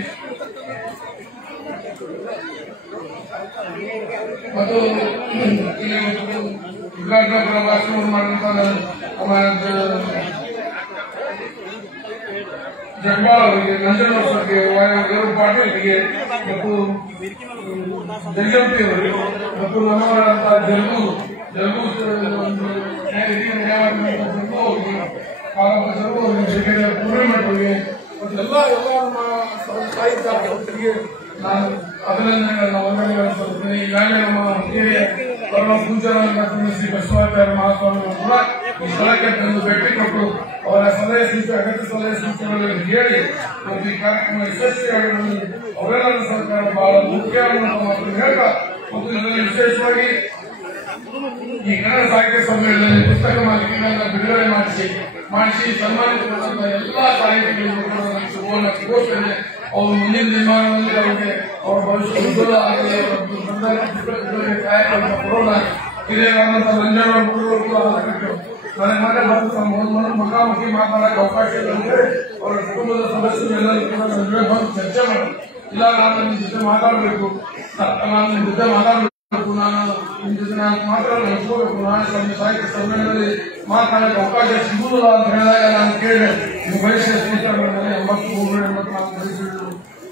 ಮತ್ತು ಉದ್ಘಾಟನಾ ಭಾಷಣವನ್ನು ಮಾಡಿದಂತಹ ಜಗ್ಮಾಲ್ ಅವರಿಗೆ, ನಂಜನಗೌಡ ಅವರಿಗೆ, ವೈರು ಪಾಟೀಲ್ಗೆ ಮತ್ತು ಜಗಂಪಿ ಅವರಿಗೆ ಮತ್ತು ನಮ್ಮವರಂತಹ ಜಲ್ಗೂ ಪೂರ್ಣಿಮಠರಿಗೆ ಮತ್ತು ಎಲ್ಲ ನಮ್ಮ ಸಾಹಿತ್ಯ ನಾನು ಅಭಿನಂದನೆಗಳನ್ನು, ವಂದನೆಗಳನ್ನು ಸಲ್ಲಿಸ್ತೇನೆ. ಈಗಾಗಲೇ ನಮ್ಮ ಹಿರಿಯ ಪರಮ ಪೂಜ್ಯರಾದ ಶ್ರೀ ಬಸವಾಚಾರ್ಯ ಮಹಾಸ್ವಾಮಿಗಳು ಕೂಡ ಈ ಸ್ಥಳಕ್ಕೆ ತಂದು ಭೇಟಿ ಕೊಟ್ಟು ಅವರ ಸಲಹೆ ಸೂಚನೆ, ಅಗತ್ಯ ಸಲಹೆ ಸೂಚನೆಗಳನ್ನು ಹೇಳಿ ಮತ್ತು ಈ ಕಾರ್ಯಕ್ರಮ ಯಶಸ್ವಿಯಾಗಿ ಅವರೆಲ್ಲರ ಸರ್ಕಾರ ಬಹಳ ಮುಖ್ಯ ಅನ್ನುವಂಥ ಮಾತನ್ನು ಹೇಳ್ತಾ, ಮತ್ತು ಇದರಲ್ಲಿ ವಿಶೇಷವಾಗಿ ಈ ಕನ್ನಡ ಸಾಹಿತ್ಯ ಸಮ್ಮೇಳನದಲ್ಲಿ ಪುಸ್ತಕ ಮಾಲಿಕೆಗಳನ್ನು ಬಿಡುಗಡೆ ಮಾಡಿಸಿ ಸನ್ಮಾನಿಸಿದಂತಹ ಎಲ್ಲಾ ಸಾಹಿತಿಗಳಿಗೂ ಕೂಡ ನಾನು ಶುಭವನ್ನು ಕೋರ್ತೇನೆ. ಅವರು ಮುಂದಿನ ದಿನಮಾನದಲ್ಲಿ ಅವರಿಗೆ ಅವರ ಭವಿಷ್ಯ ಉಜ್ವಲ ಆಗಲಿ, ಕೊರೋನಾ ಹಿರಿಯರಾದಂತಹ ರಂಜನಗೌಡ ಗುರುಗಳು ಕೂಡ ಅದಕ್ಕೆ ನನಗೆ ಮನೆ ಬಂದು ಮುಖಾಮುಖಿ ಮಾತನಾಡಕ್ಕೆ ಅವಕಾಶ ಇದ್ದರೆ ಅವರ ಕುಟುಂಬದ ಸದಸ್ಯರು ಎಲ್ಲರೂ ಕೂಡ ನನ್ನ ಬಂದು ಚರ್ಚೆ ಮಾಡಿ, ಇಲ್ಲ ನಾನು ನಿಮ್ಮ ಜೊತೆ ಮಾತಾಡಬೇಕು, ನಾನು ನಿಮ್ಮ ಜೊತೆ ಮಾತಾಡಬೇಕು, ನಾನು ನಿಮ್ಮ ಜೊತೆ ನಾನು ಮಾತ್ರ ನೆನೆಸ್ಕೋಬೇಕು, ನಾನು ಸಾಹಿತ್ಯ ಸಮ್ಮೇಳನದಲ್ಲಿ ಮಾತನಾಡಕ್ಕೆ ಅವಕಾಶ ಸಿಗುವುದಿಲ್ಲ ಅಂತ ಹೇಳಿದಾಗ ನಾನು ಕೇಳಿದೆ. ನಿಮ್ಮ ವಯಸ್ಸಿನ ಸ್ನೇಹಿತರಲ್ಲಿ 83-84 ವಯಸ್ಸಿದ್ರು,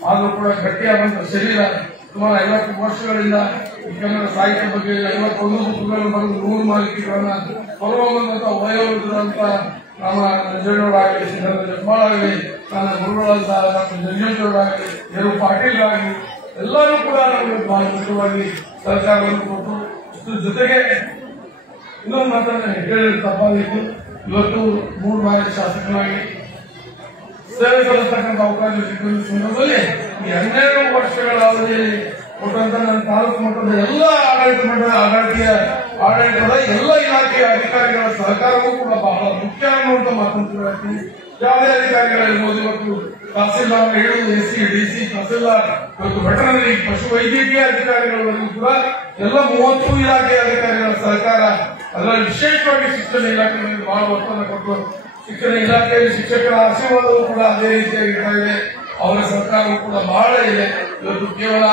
ಆದರೂ ಕೂಡ ಗಟ್ಟಿಯಾದಂತಹ ಶರೀರ, ಸುಮಾರು 50 ವರ್ಷಗಳಿಂದ ಈ ಕನ್ನಡ ಸಾಹಿತ್ಯ ಬಗ್ಗೆ 51 ಪುಸ್ತಕಗಳನ್ನು ಬರೆದು 100 ಮಾಲಿಕೆಗಳನ್ನ ಹೊರಬಂದಂತಹ ವಯೋವೃದ್ಧರಂತ ನಮ್ಮ ನಂಜೇಗೌಡರಾಗಲಿ, ಶ್ರೀಧರ ಜಗ್ಮಾಲ್ ಆಗಲಿ, ನನ್ನ ಗುರುಗಳಂತಹ ಡಾಕ್ಟರ್ ಜಂಜೇಗೌಡರಾಗಲಿ, ನೇರು ಪಾಟೀಲ್ ಆಗಲಿ, ಎಲ್ಲರೂ ಕೂಡ ನಮಗೆ ಬಹಳ ಮುಖ್ಯವಾಗಿ ಸಹಕಾರವನ್ನು ಕೊಟ್ಟು, ಇದ್ರ ಜೊತೆಗೆ ಇನ್ನೊಂದು ಮಾತನ್ನು ಹೇಳಿದ ತಪ್ಪಾಗಿತ್ತು. ಇವತ್ತು 3 ಬಾರಿ ಶಾಸಕನಾಗಿ ಸೇವೆ ಸಲ್ಲಿಸತಕ್ಕಂಥ ಅವಕಾಶ ಸಿಕ್ಕಿದ ಸಂದರ್ಭದಲ್ಲಿ ಈ 12 ವರ್ಷಗಳ ಅವಧಿಯಲ್ಲಿ ಕೊಟ್ಟಂತ ನನ್ನ ತಾಲೂಕು ಮಟ್ಟದ ಎಲ್ಲ ಆಡಳಿತದ ಎಲ್ಲ ಇಲಾಖೆಯ ಅಧಿಕಾರಿಗಳ ಸಹಕಾರವೂ ಕೂಡ ಬಹಳ ಮುಖ್ಯ ಅನ್ನುವಂಥ ಮಾತನ್ನು ಹೇಳ್ತೀನಿ. ಯಾವುದೇ ಅಧಿಕಾರಿಗಳಿರ್ಬೋದು, ಇವತ್ತು ತಹಸೀಲ್ದಾರ್ ಹೇಳುವುದು ಎಸ್ಸಿ ಡಿಸಿ ತಹಸೀಲ್ದಾರ್ ಇವತ್ತು ವೆಟರ್ನರಿ ಪಶು ವೈದ್ಯಕೀಯ ಅಧಿಕಾರಿಗಳವರೆಗೂ ಕೂಡ ಎಲ್ಲ 30 ಇಲಾಖೆಯ ಅಧಿಕಾರಿಗಳ ಸರ್ಕಾರ ಅದರಲ್ಲಿ ವಿಶೇಷವಾಗಿ ಶಿಕ್ಷಣ ಇಲಾಖೆಯಲ್ಲಿ ಬಹಳ ಒತ್ತನ್ನು ಕೊಟ್ಟು ಶಿಕ್ಷಣ ಇಲಾಖೆಯಲ್ಲಿ ಶಿಕ್ಷಕರ ಆಶೀರ್ವಾದವೂ ಕೂಡ ಅದೇ ರೀತಿಯಾಗಿರ್ತಾ ಇದೆ. ಅವರ ಸರ್ಕಾರವೂ ಕೂಡ ಬಹಳ ಇದೆ. ಇವತ್ತು ಕೇವಲ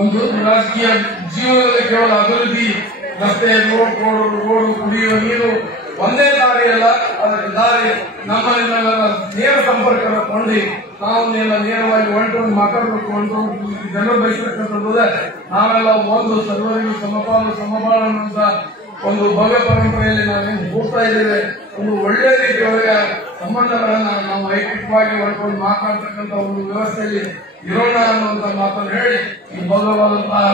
ಒಂದು ರಾಜಕೀಯ ಜೀವನದಲ್ಲಿ ಕೇವಲ ಅಭಿವೃದ್ಧಿ ರಸ್ತೆ ರೋಡ್ ಕುಡಿಯುವ ನೀರು ಒಂದೇ ದಾರಿ ಅಲ್ಲ, ಅದಕ್ಕೆ ದಾರಿ ನಮ್ಮನ್ನೆಲ್ಲ ನೇರ ಸಂಪರ್ಕದ ಕೊಂಡಿ ನಾವು ನೇರವಾಗಿ ಒಂಟೊಂದು ಮಾತಾಡಬೇಕು. ಒಂಟೊಂದು ಜನರು ಬಯಸತಕ್ಕಂಥದ್ದು ನಾವೆಲ್ಲ ಒಂದು ಸರ್ವರಿಗೂ ಸಮಪಾಲು ಅನ್ನುವಂತ ಒಂದು ಭವ್ಯ ಪರಂಪರೆಯಲ್ಲಿ ನಾವೇನು ಹೋಗ್ತಾ ಇದ್ದೇವೆ. ಒಂದು ಒಳ್ಳೆ ರೀತಿಯೊಳಗೆ ಸಂಬಂಧಗಳನ್ನ ನಾವು ಐಕ್ಯವಾಗಿ ಹೊರಕೊಂಡು ಮಾತಾಡ್ತಕ್ಕಂಥ ಒಂದು ವ್ಯವಸ್ಥೆಯಲ್ಲಿ ಇರೋಣ ಅನ್ನುವಂತ ಮಾತನ್ನು ಹೇಳಿ ಈ ಭವ್ಯವಾದಂತಹ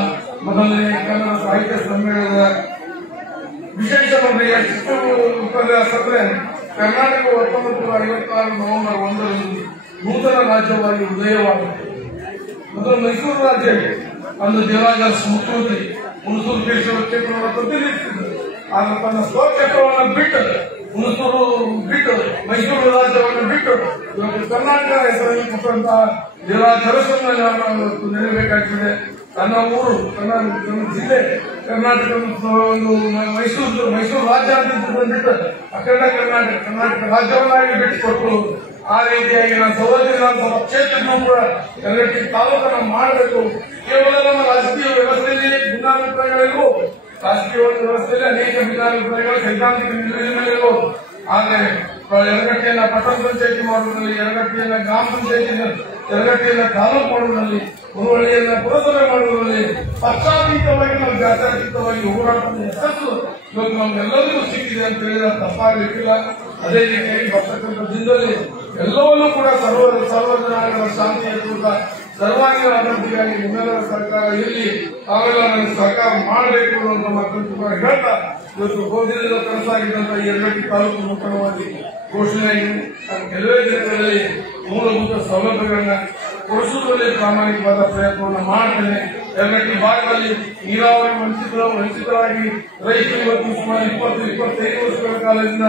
ಮೊದಲನೇ ಕನ್ನಡ ಸಾಹಿತ್ಯ ಸಮ್ಮೇಳನದ ವಿಶೇಷ ಉಪನ್ಯಾಸಕರೇ ಕರ್ನಾಟಕ 1956 ನವೆಂಬರ್ 1ರಂದು ನೂತನ ರಾಜ್ಯವಾಗಿ ಉದಯವಾಗುತ್ತದೆ. ಮೊದಲು ಮೈಸೂರು ರಾಜ್ಯ ಅಂದು ದೇವರಾಜ ಮುಖ್ಯಮಂತ್ರಿ ಹುಣಸೂರು ಕೇಶವ ಕ್ಷೇತ್ರವನ್ನು ಪ್ರತಿನಿಧಿಸಿದರು. ಆಗ ತನ್ನ ಸ್ವಕ್ಷೇತ್ರವನ್ನು ಬಿಟ್ಟು ಹುಣಸೂರು ಬಿಟ್ಟು ಮೈಸೂರು ರಾಜ್ಯವನ್ನು ಬಿಟ್ಟು ಇವತ್ತು ಕರ್ನಾಟಕ ಹೆಸರಲ್ಲಿ ಕೊಟ್ಟಂತಹ ದೇವರಾಜ ಅರಸನ್ನು ನೆರವೇರಬೇಕಾಗ್ತದೆ. ತನ್ನ ಊರು ತನ್ನ ಜಿಲ್ಲೆ ಕರ್ನಾಟಕ ಒಂದು ಮೈಸೂರು ರಾಜ್ಯ ಅಂತ ಬಿಟ್ಟು ಅಖಂಡ ಕರ್ನಾಟಕ ರಾಜ್ಯವನ್ನಾಗಿ ಬಿಟ್ಟುಕೊಟ್ಟು ಆ ರೀತಿಯಾಗಿ ನಾವು ಸೌರಾಷ್ಟ್ರ ವಿಧಾನಸಭಾ ಕ್ಷೇತ್ರಕ್ಕೂ ಕೂಡ ಎಲ್ಲರಿಗೂ ತಾಲೂಕನ್ನು ಮಾಡಬೇಕು. ಕೇವಲ ನಮ್ಮ ರಾಜಕೀಯ ವ್ಯವಸ್ಥೆಯಲ್ಲಿ ಭಿನ್ನಾಭಿಪ್ರಾಯಗಳಿಗೂ ರಾಜಕೀಯ ವ್ಯವಸ್ಥೆಯಲ್ಲಿ ಅನೇಕ ಭಿನ್ನಾಭಿಪ್ರಾಯಗಳು ಸೈದ್ಧಾಂತಿಕ ನಿರ್ಣಯಗಳಿಗೂ ಆದರೆ ಯರಗಟ್ಟಿಯನ್ನ ಪಟ್ಟಣ ಪಂಚಾಯತಿ ಮಾಡುವುದರಲ್ಲಿ, ಯರಗಟ್ಟಿಯನ್ನ ಗ್ರಾಮ ಪಂಚಾಯತಿ, ಯರಗಟ್ಟಿಯನ್ನ ತಾಲೂಕು ಮಾಡುವುದರಲ್ಲಿ, ಹುರುವಳ್ಳಿಯನ್ನ ಪುರಸಭೆ ಮಾಡುವುದರಲ್ಲಿ ಪಕ್ಷಾತೀತವಾಗಿ ನಾವು ಜಾತ್ಯತೀತವಾಗಿ ಹೋರಾಟದ ಯಶಸ್ಸು ಇವತ್ತು ನಮ್ಗೆಲ್ಲರಿಗೂ ಸಿಕ್ಕಿದೆ ಅಂತ ಹೇಳಿದ್ರೆ ತಪ್ಪಾಗಲಿಕ್ಕಿಲ್ಲ. ಅದೇ ರೀತಿಯಾಗಿ ಬರ್ತಕ್ಕಂಥ ದಿನದಲ್ಲಿ ಎಲ್ಲವನ್ನೂ ಕೂಡ ಸರ್ವಜನಾಂಗದ ಶಾಂತಿಯುತ ಸರ್ವಾಂಗೀಣ ಅಭಿವೃದ್ಧಿಗಾಗಿ ನಿಮ್ಮೆಲ್ಲರ ಸರ್ಕಾರ ಇರಲಿ, ತಾವೆಲ್ಲ ನನಗೆ ಸರ್ಕಾರ ಮಾಡಬೇಕು ಅನ್ನುವಂಥ ಮಾತನ್ನು ಹೇಳ್ತಾ ಇವತ್ತು ಗೋಧಿಯಿಂದ ಕನಸಾಗಿದ್ದಂತಹ ಯರಗಟ್ಟಿ ತಾಲೂಕು ನೂತನವಾಗಿ ಘೋಷಣೆಯಾಗಿ ಕೆಲವೇ ದಿನಗಳಲ್ಲಿ ಮೂಲಭೂತ ಸೌಲಭ್ಯಗಳನ್ನ ಕೊಡಿಸುವುದರಲ್ಲಿ ಪ್ರಾಮಾಣಿಕವಾದ ಪ್ರಯತ್ನವನ್ನು ಮಾಡ್ತೇನೆ. ಯರಗಟ್ಟಿ ಭಾಗದಲ್ಲಿ ನೀರಾವರಿ ವಂಚಿತರಾಗಿ ರೈತರು ಇವತ್ತು ಸುಮಾರು 20-25 ವರ್ಷಗಳ ಕಾಲದಿಂದ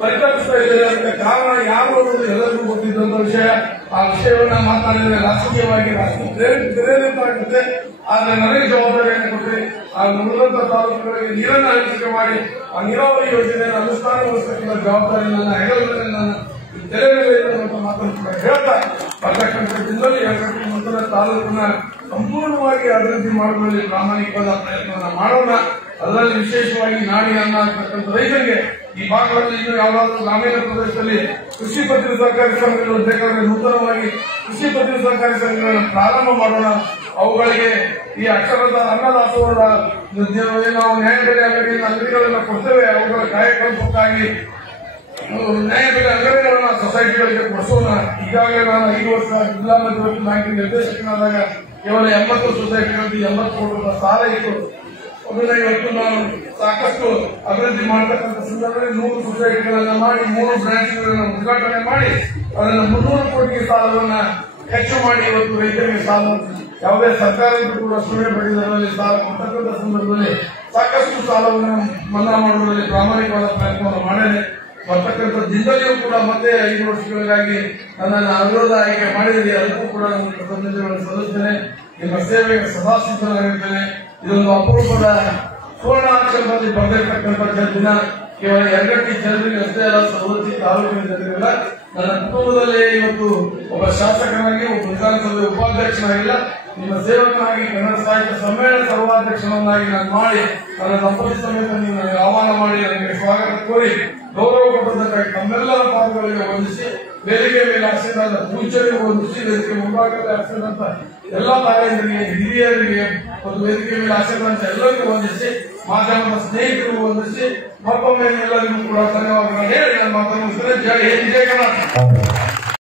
ಪರಿತಪಿಸ್ತಾ ಇದ್ದಾರೆ. ಅದಕ್ಕೆ ಕಾರಣ ಯಾರು ಅನ್ನೋದು ಎಲ್ಲರಿಗೂ ಗೊತ್ತಿದ್ದಂತ ವಿಷಯ. ಆ ವಿಷಯವನ್ನ ಮಾತಾಡಿದರೆ ರಾಜಕೀಯವಾಗಿ ಪ್ರೇರಿತವಾಗುತ್ತೆ. ಆದ್ರೆ ನನಗೆ ಜವಾಬ್ದಾರಿಯನ್ನು ಕೊಟ್ಟರೆ ಆ ಉಳಿದಂತ ತಾಲೂಕುಗಳಿಗೆ ನೀರನ್ನು ಹಂಚಿಕೆ ಮಾಡಿ ಆ ನೀರಾವರಿ ಯೋಜನೆಯನ್ನು ಅನುಷ್ಠಾನಗೊಳಿಸತಕ್ಕಂಥ ಜವಾಬ್ದಾರಿ ನನ್ನ ಹೆಗಲಲ್ಲಿ ನನ್ನ ತೆರೆದಿರುವಂತ ಮಾತನ್ನು ಕೂಡ ಹೇಳ್ತಾ ಬರ್ತಕ್ಕಂಥ ದಿನದಲ್ಲಿ ಯರಗಟ್ಟಿ ಮೊದಲ ತಾಲೂಕನ್ನ ಸಂಪೂರ್ಣವಾಗಿ ಅಭಿವೃದ್ಧಿ ಮಾಡುವಲ್ಲಿ ಪ್ರಾಮಾಣಿಕವಾದ ಪ್ರಯತ್ನವನ್ನು ಮಾಡೋಣ. ಅದರಲ್ಲಿ ವಿಶೇಷವಾಗಿ ನಾಡಿನ ಅನ್ನ ಅಂತಕ್ಕಂಥ ರೈತರಿಗೆ ಈ ಭಾಗಗಳಲ್ಲಿ ಇನ್ನು ಯಾವುದಾದ್ರೂ ಗ್ರಾಮೀಣ ಪ್ರದೇಶದಲ್ಲಿ ಕೃಷಿ ಪತ್ತಿನ ಸಹಕಾರಿ ಸಂಘಗಳು ಬೇಕಾದ್ರೆ ನೂತನವಾಗಿ ಕೃಷಿ ಪತ್ತಿನ ಸಹಕಾರಿ ಸಂಘಗಳನ್ನು ಪ್ರಾರಂಭ ಮಾಡೋಣ. ಅವುಗಳಿಗೆ ಈ ಅಕ್ಷರದ ಅನ್ನದಾಸೋಹ ನಾವು ನ್ಯಾಯಬೆಲೆ ಅಂಗಡಿಗಳನ್ನು ಕೊಡ್ತೇವೆ. ಅವುಗಳ ಕಾಯಕಲ್ಪಕ್ಕಾಗಿ ನ್ಯಾಯಬೆಲೆ ಅಂಗಡಿಗಳನ್ನ ಸೊಸೈಟಿಗಳಿಗೆ ಕೊಡಿಸೋಣ. ಈಗಾಗಲೇ ನಾನು 5 ವರ್ಷ ಜಿಲ್ಲಾ ಮಧ್ಯವರ್ತಿ ಬ್ಯಾಂಕಿನ ನಿರ್ದೇಶಕನಾದಾಗ ಕೇವಲ 80 ಸೊಸೈಟಿಗಳಿಗೆ 80 ಕೋಟಿ ರೂಪಾಯಿ ಸಾಲ ಇತ್ತು. ಅದನ್ನ ಇವತ್ತು ನಾನು ಸಾಕಷ್ಟು ಅಭಿವೃದ್ಧಿ ಮಾಡತಕ್ಕಂಥ ಸಂದರ್ಭದಲ್ಲಿ 100 ಸೊಸೈಟಿಗಳನ್ನ ಮಾಡಿ 3 ಬ್ರಾಂಚ್ಗಳನ್ನು ಉದ್ಘಾಟನೆ ಮಾಡಿ ಅದನ್ನು 300 ಕೋಟಿ ಸಾಲವನ್ನ ಹೆಚ್ಚು ಮಾಡಿ ಇವತ್ತು ರೈತರಿಗೆ ಸಾಲ ಯಾವುದೇ ಸರ್ಕಾರಕ್ಕೂ ಕೂಡ ಸುಳ್ಳು ಬಡ್ಡಿದರಲ್ಲಿ ಸಾಲ ಕೊಟ್ಟಕ್ಕಂಥ ಸಂದರ್ಭದಲ್ಲಿ ಸಾಕಷ್ಟು ಸಾಲವನ್ನು ಮನ್ನಾ ಮಾಡುವುದರಲ್ಲಿ ಪ್ರಾಮಾಣಿಕವಾದ ಪ್ರಯತ್ನವನ್ನು ಮಾಡಿದೆ. ಬರ್ತಕ್ಕಂಥ ದಿನದಲ್ಲಿಯೂ ಕೂಡ ಮತ್ತೆ 5 ವರ್ಷಗಳಿಗಾಗಿ ನನ್ನನ್ನು ಅವಿರೋಧ ಆಯ್ಕೆ ಮಾಡಿದರೆ ಅದಕ್ಕೂ ಕೂಡ ನಾನು ಕೃತಜ್ಞತೆಗಳನ್ನು ಸಲ್ಲಿಸುತ್ತೇನೆ. ನಿಮ್ಮ ಸೇವೆಗೆ ಸದಾ ಸಿದ್ಧನಾಗಿರ್ತೇನೆ. ಇದೊಂದು ಅಪರೂಪದ ಸುವರ್ಣಾಕ್ಷರದಲ್ಲಿ ಬರೆದಿರ್ತಕ್ಕಂಥ ದಿನ. ಕೇವಲ ಯರಗಟ್ಟಿ ಜನರಿಗೆ ಅಷ್ಟೇ ಅಲ್ಲ, ಸವದತ್ತಿ ತಾಲೂಕಿನ ಜನರಿಲ್ಲ. ನನ್ನ ಕುಟುಂಬದಲ್ಲೇ ಇವತ್ತು ಒಬ್ಬ ಶಾಸಕನಾಗಿ, ಒಬ್ಬ ವಿಧಾನಸಭೆ ಉಪಾಧ್ಯಕ್ಷನಾಗಿಲ್ಲ, ನಿಮ್ಮ ಸೇವಕನಾಗಿ ಕನ್ನಡ ಸಾಹಿತ್ಯ ಸಮ್ಮೇಳನ ಸರ್ವಾಧ್ಯಕ್ಷನನ್ನಾಗಿ ನಾನು ಮಾಡಿ ನನ್ನ ದಂಪತಿ ಸಮೇತ ನೀವು ನನಗೆ ಆಹ್ವಾನ ಮಾಡಿ ನನಗೆ ಸ್ವಾಗತ ಕೋರಿ ಗೌರವ ಕೊಟ್ಟದಕ್ಕಾಗಿ ತಮ್ಮೆಲ್ಲರ ಪಾದಗಳಿಗೆ ವಂದಿಸಿ, ವೇದಿಕೆ ಮೇಲೆ ಹಾಸಿದಂತ ಪೂಜ್ಯರಿಗೆ ವಂದಿಸಿ, ವೇದಿಕೆ ಮುಂಭಾಗದಲ್ಲಿ ಹಾಸಿದಂತ ಎಲ್ಲ ತಾಯಂದರಿಗೆ, ಹಿರಿಯರಿಗೆ ಒಂದು ವೇದಿಕೆ ಮೇಲೆ ಹಾಸಿದಂತ ಎಲ್ಲರಿಗೂ ವಂದಿಸಿ, ಮಾಧ್ಯಮದ ಸ್ನೇಹಿತರಿಗೂ ವಂದಿಸಿ, ಮತ್ತೊಮ್ಮೆ ಎಲ್ಲರಿಗೂ ಕೂಡ ಧನ್ಯವಾದಗಳನ್ನು ಹೇಳಿ ನನ್ನ ಮಾತನ್ನು ಮುಗಿಸಿದರೆ ಜೈ ಹಿಂದ್, ಜೈ ಕರ್ನಾಟಕ.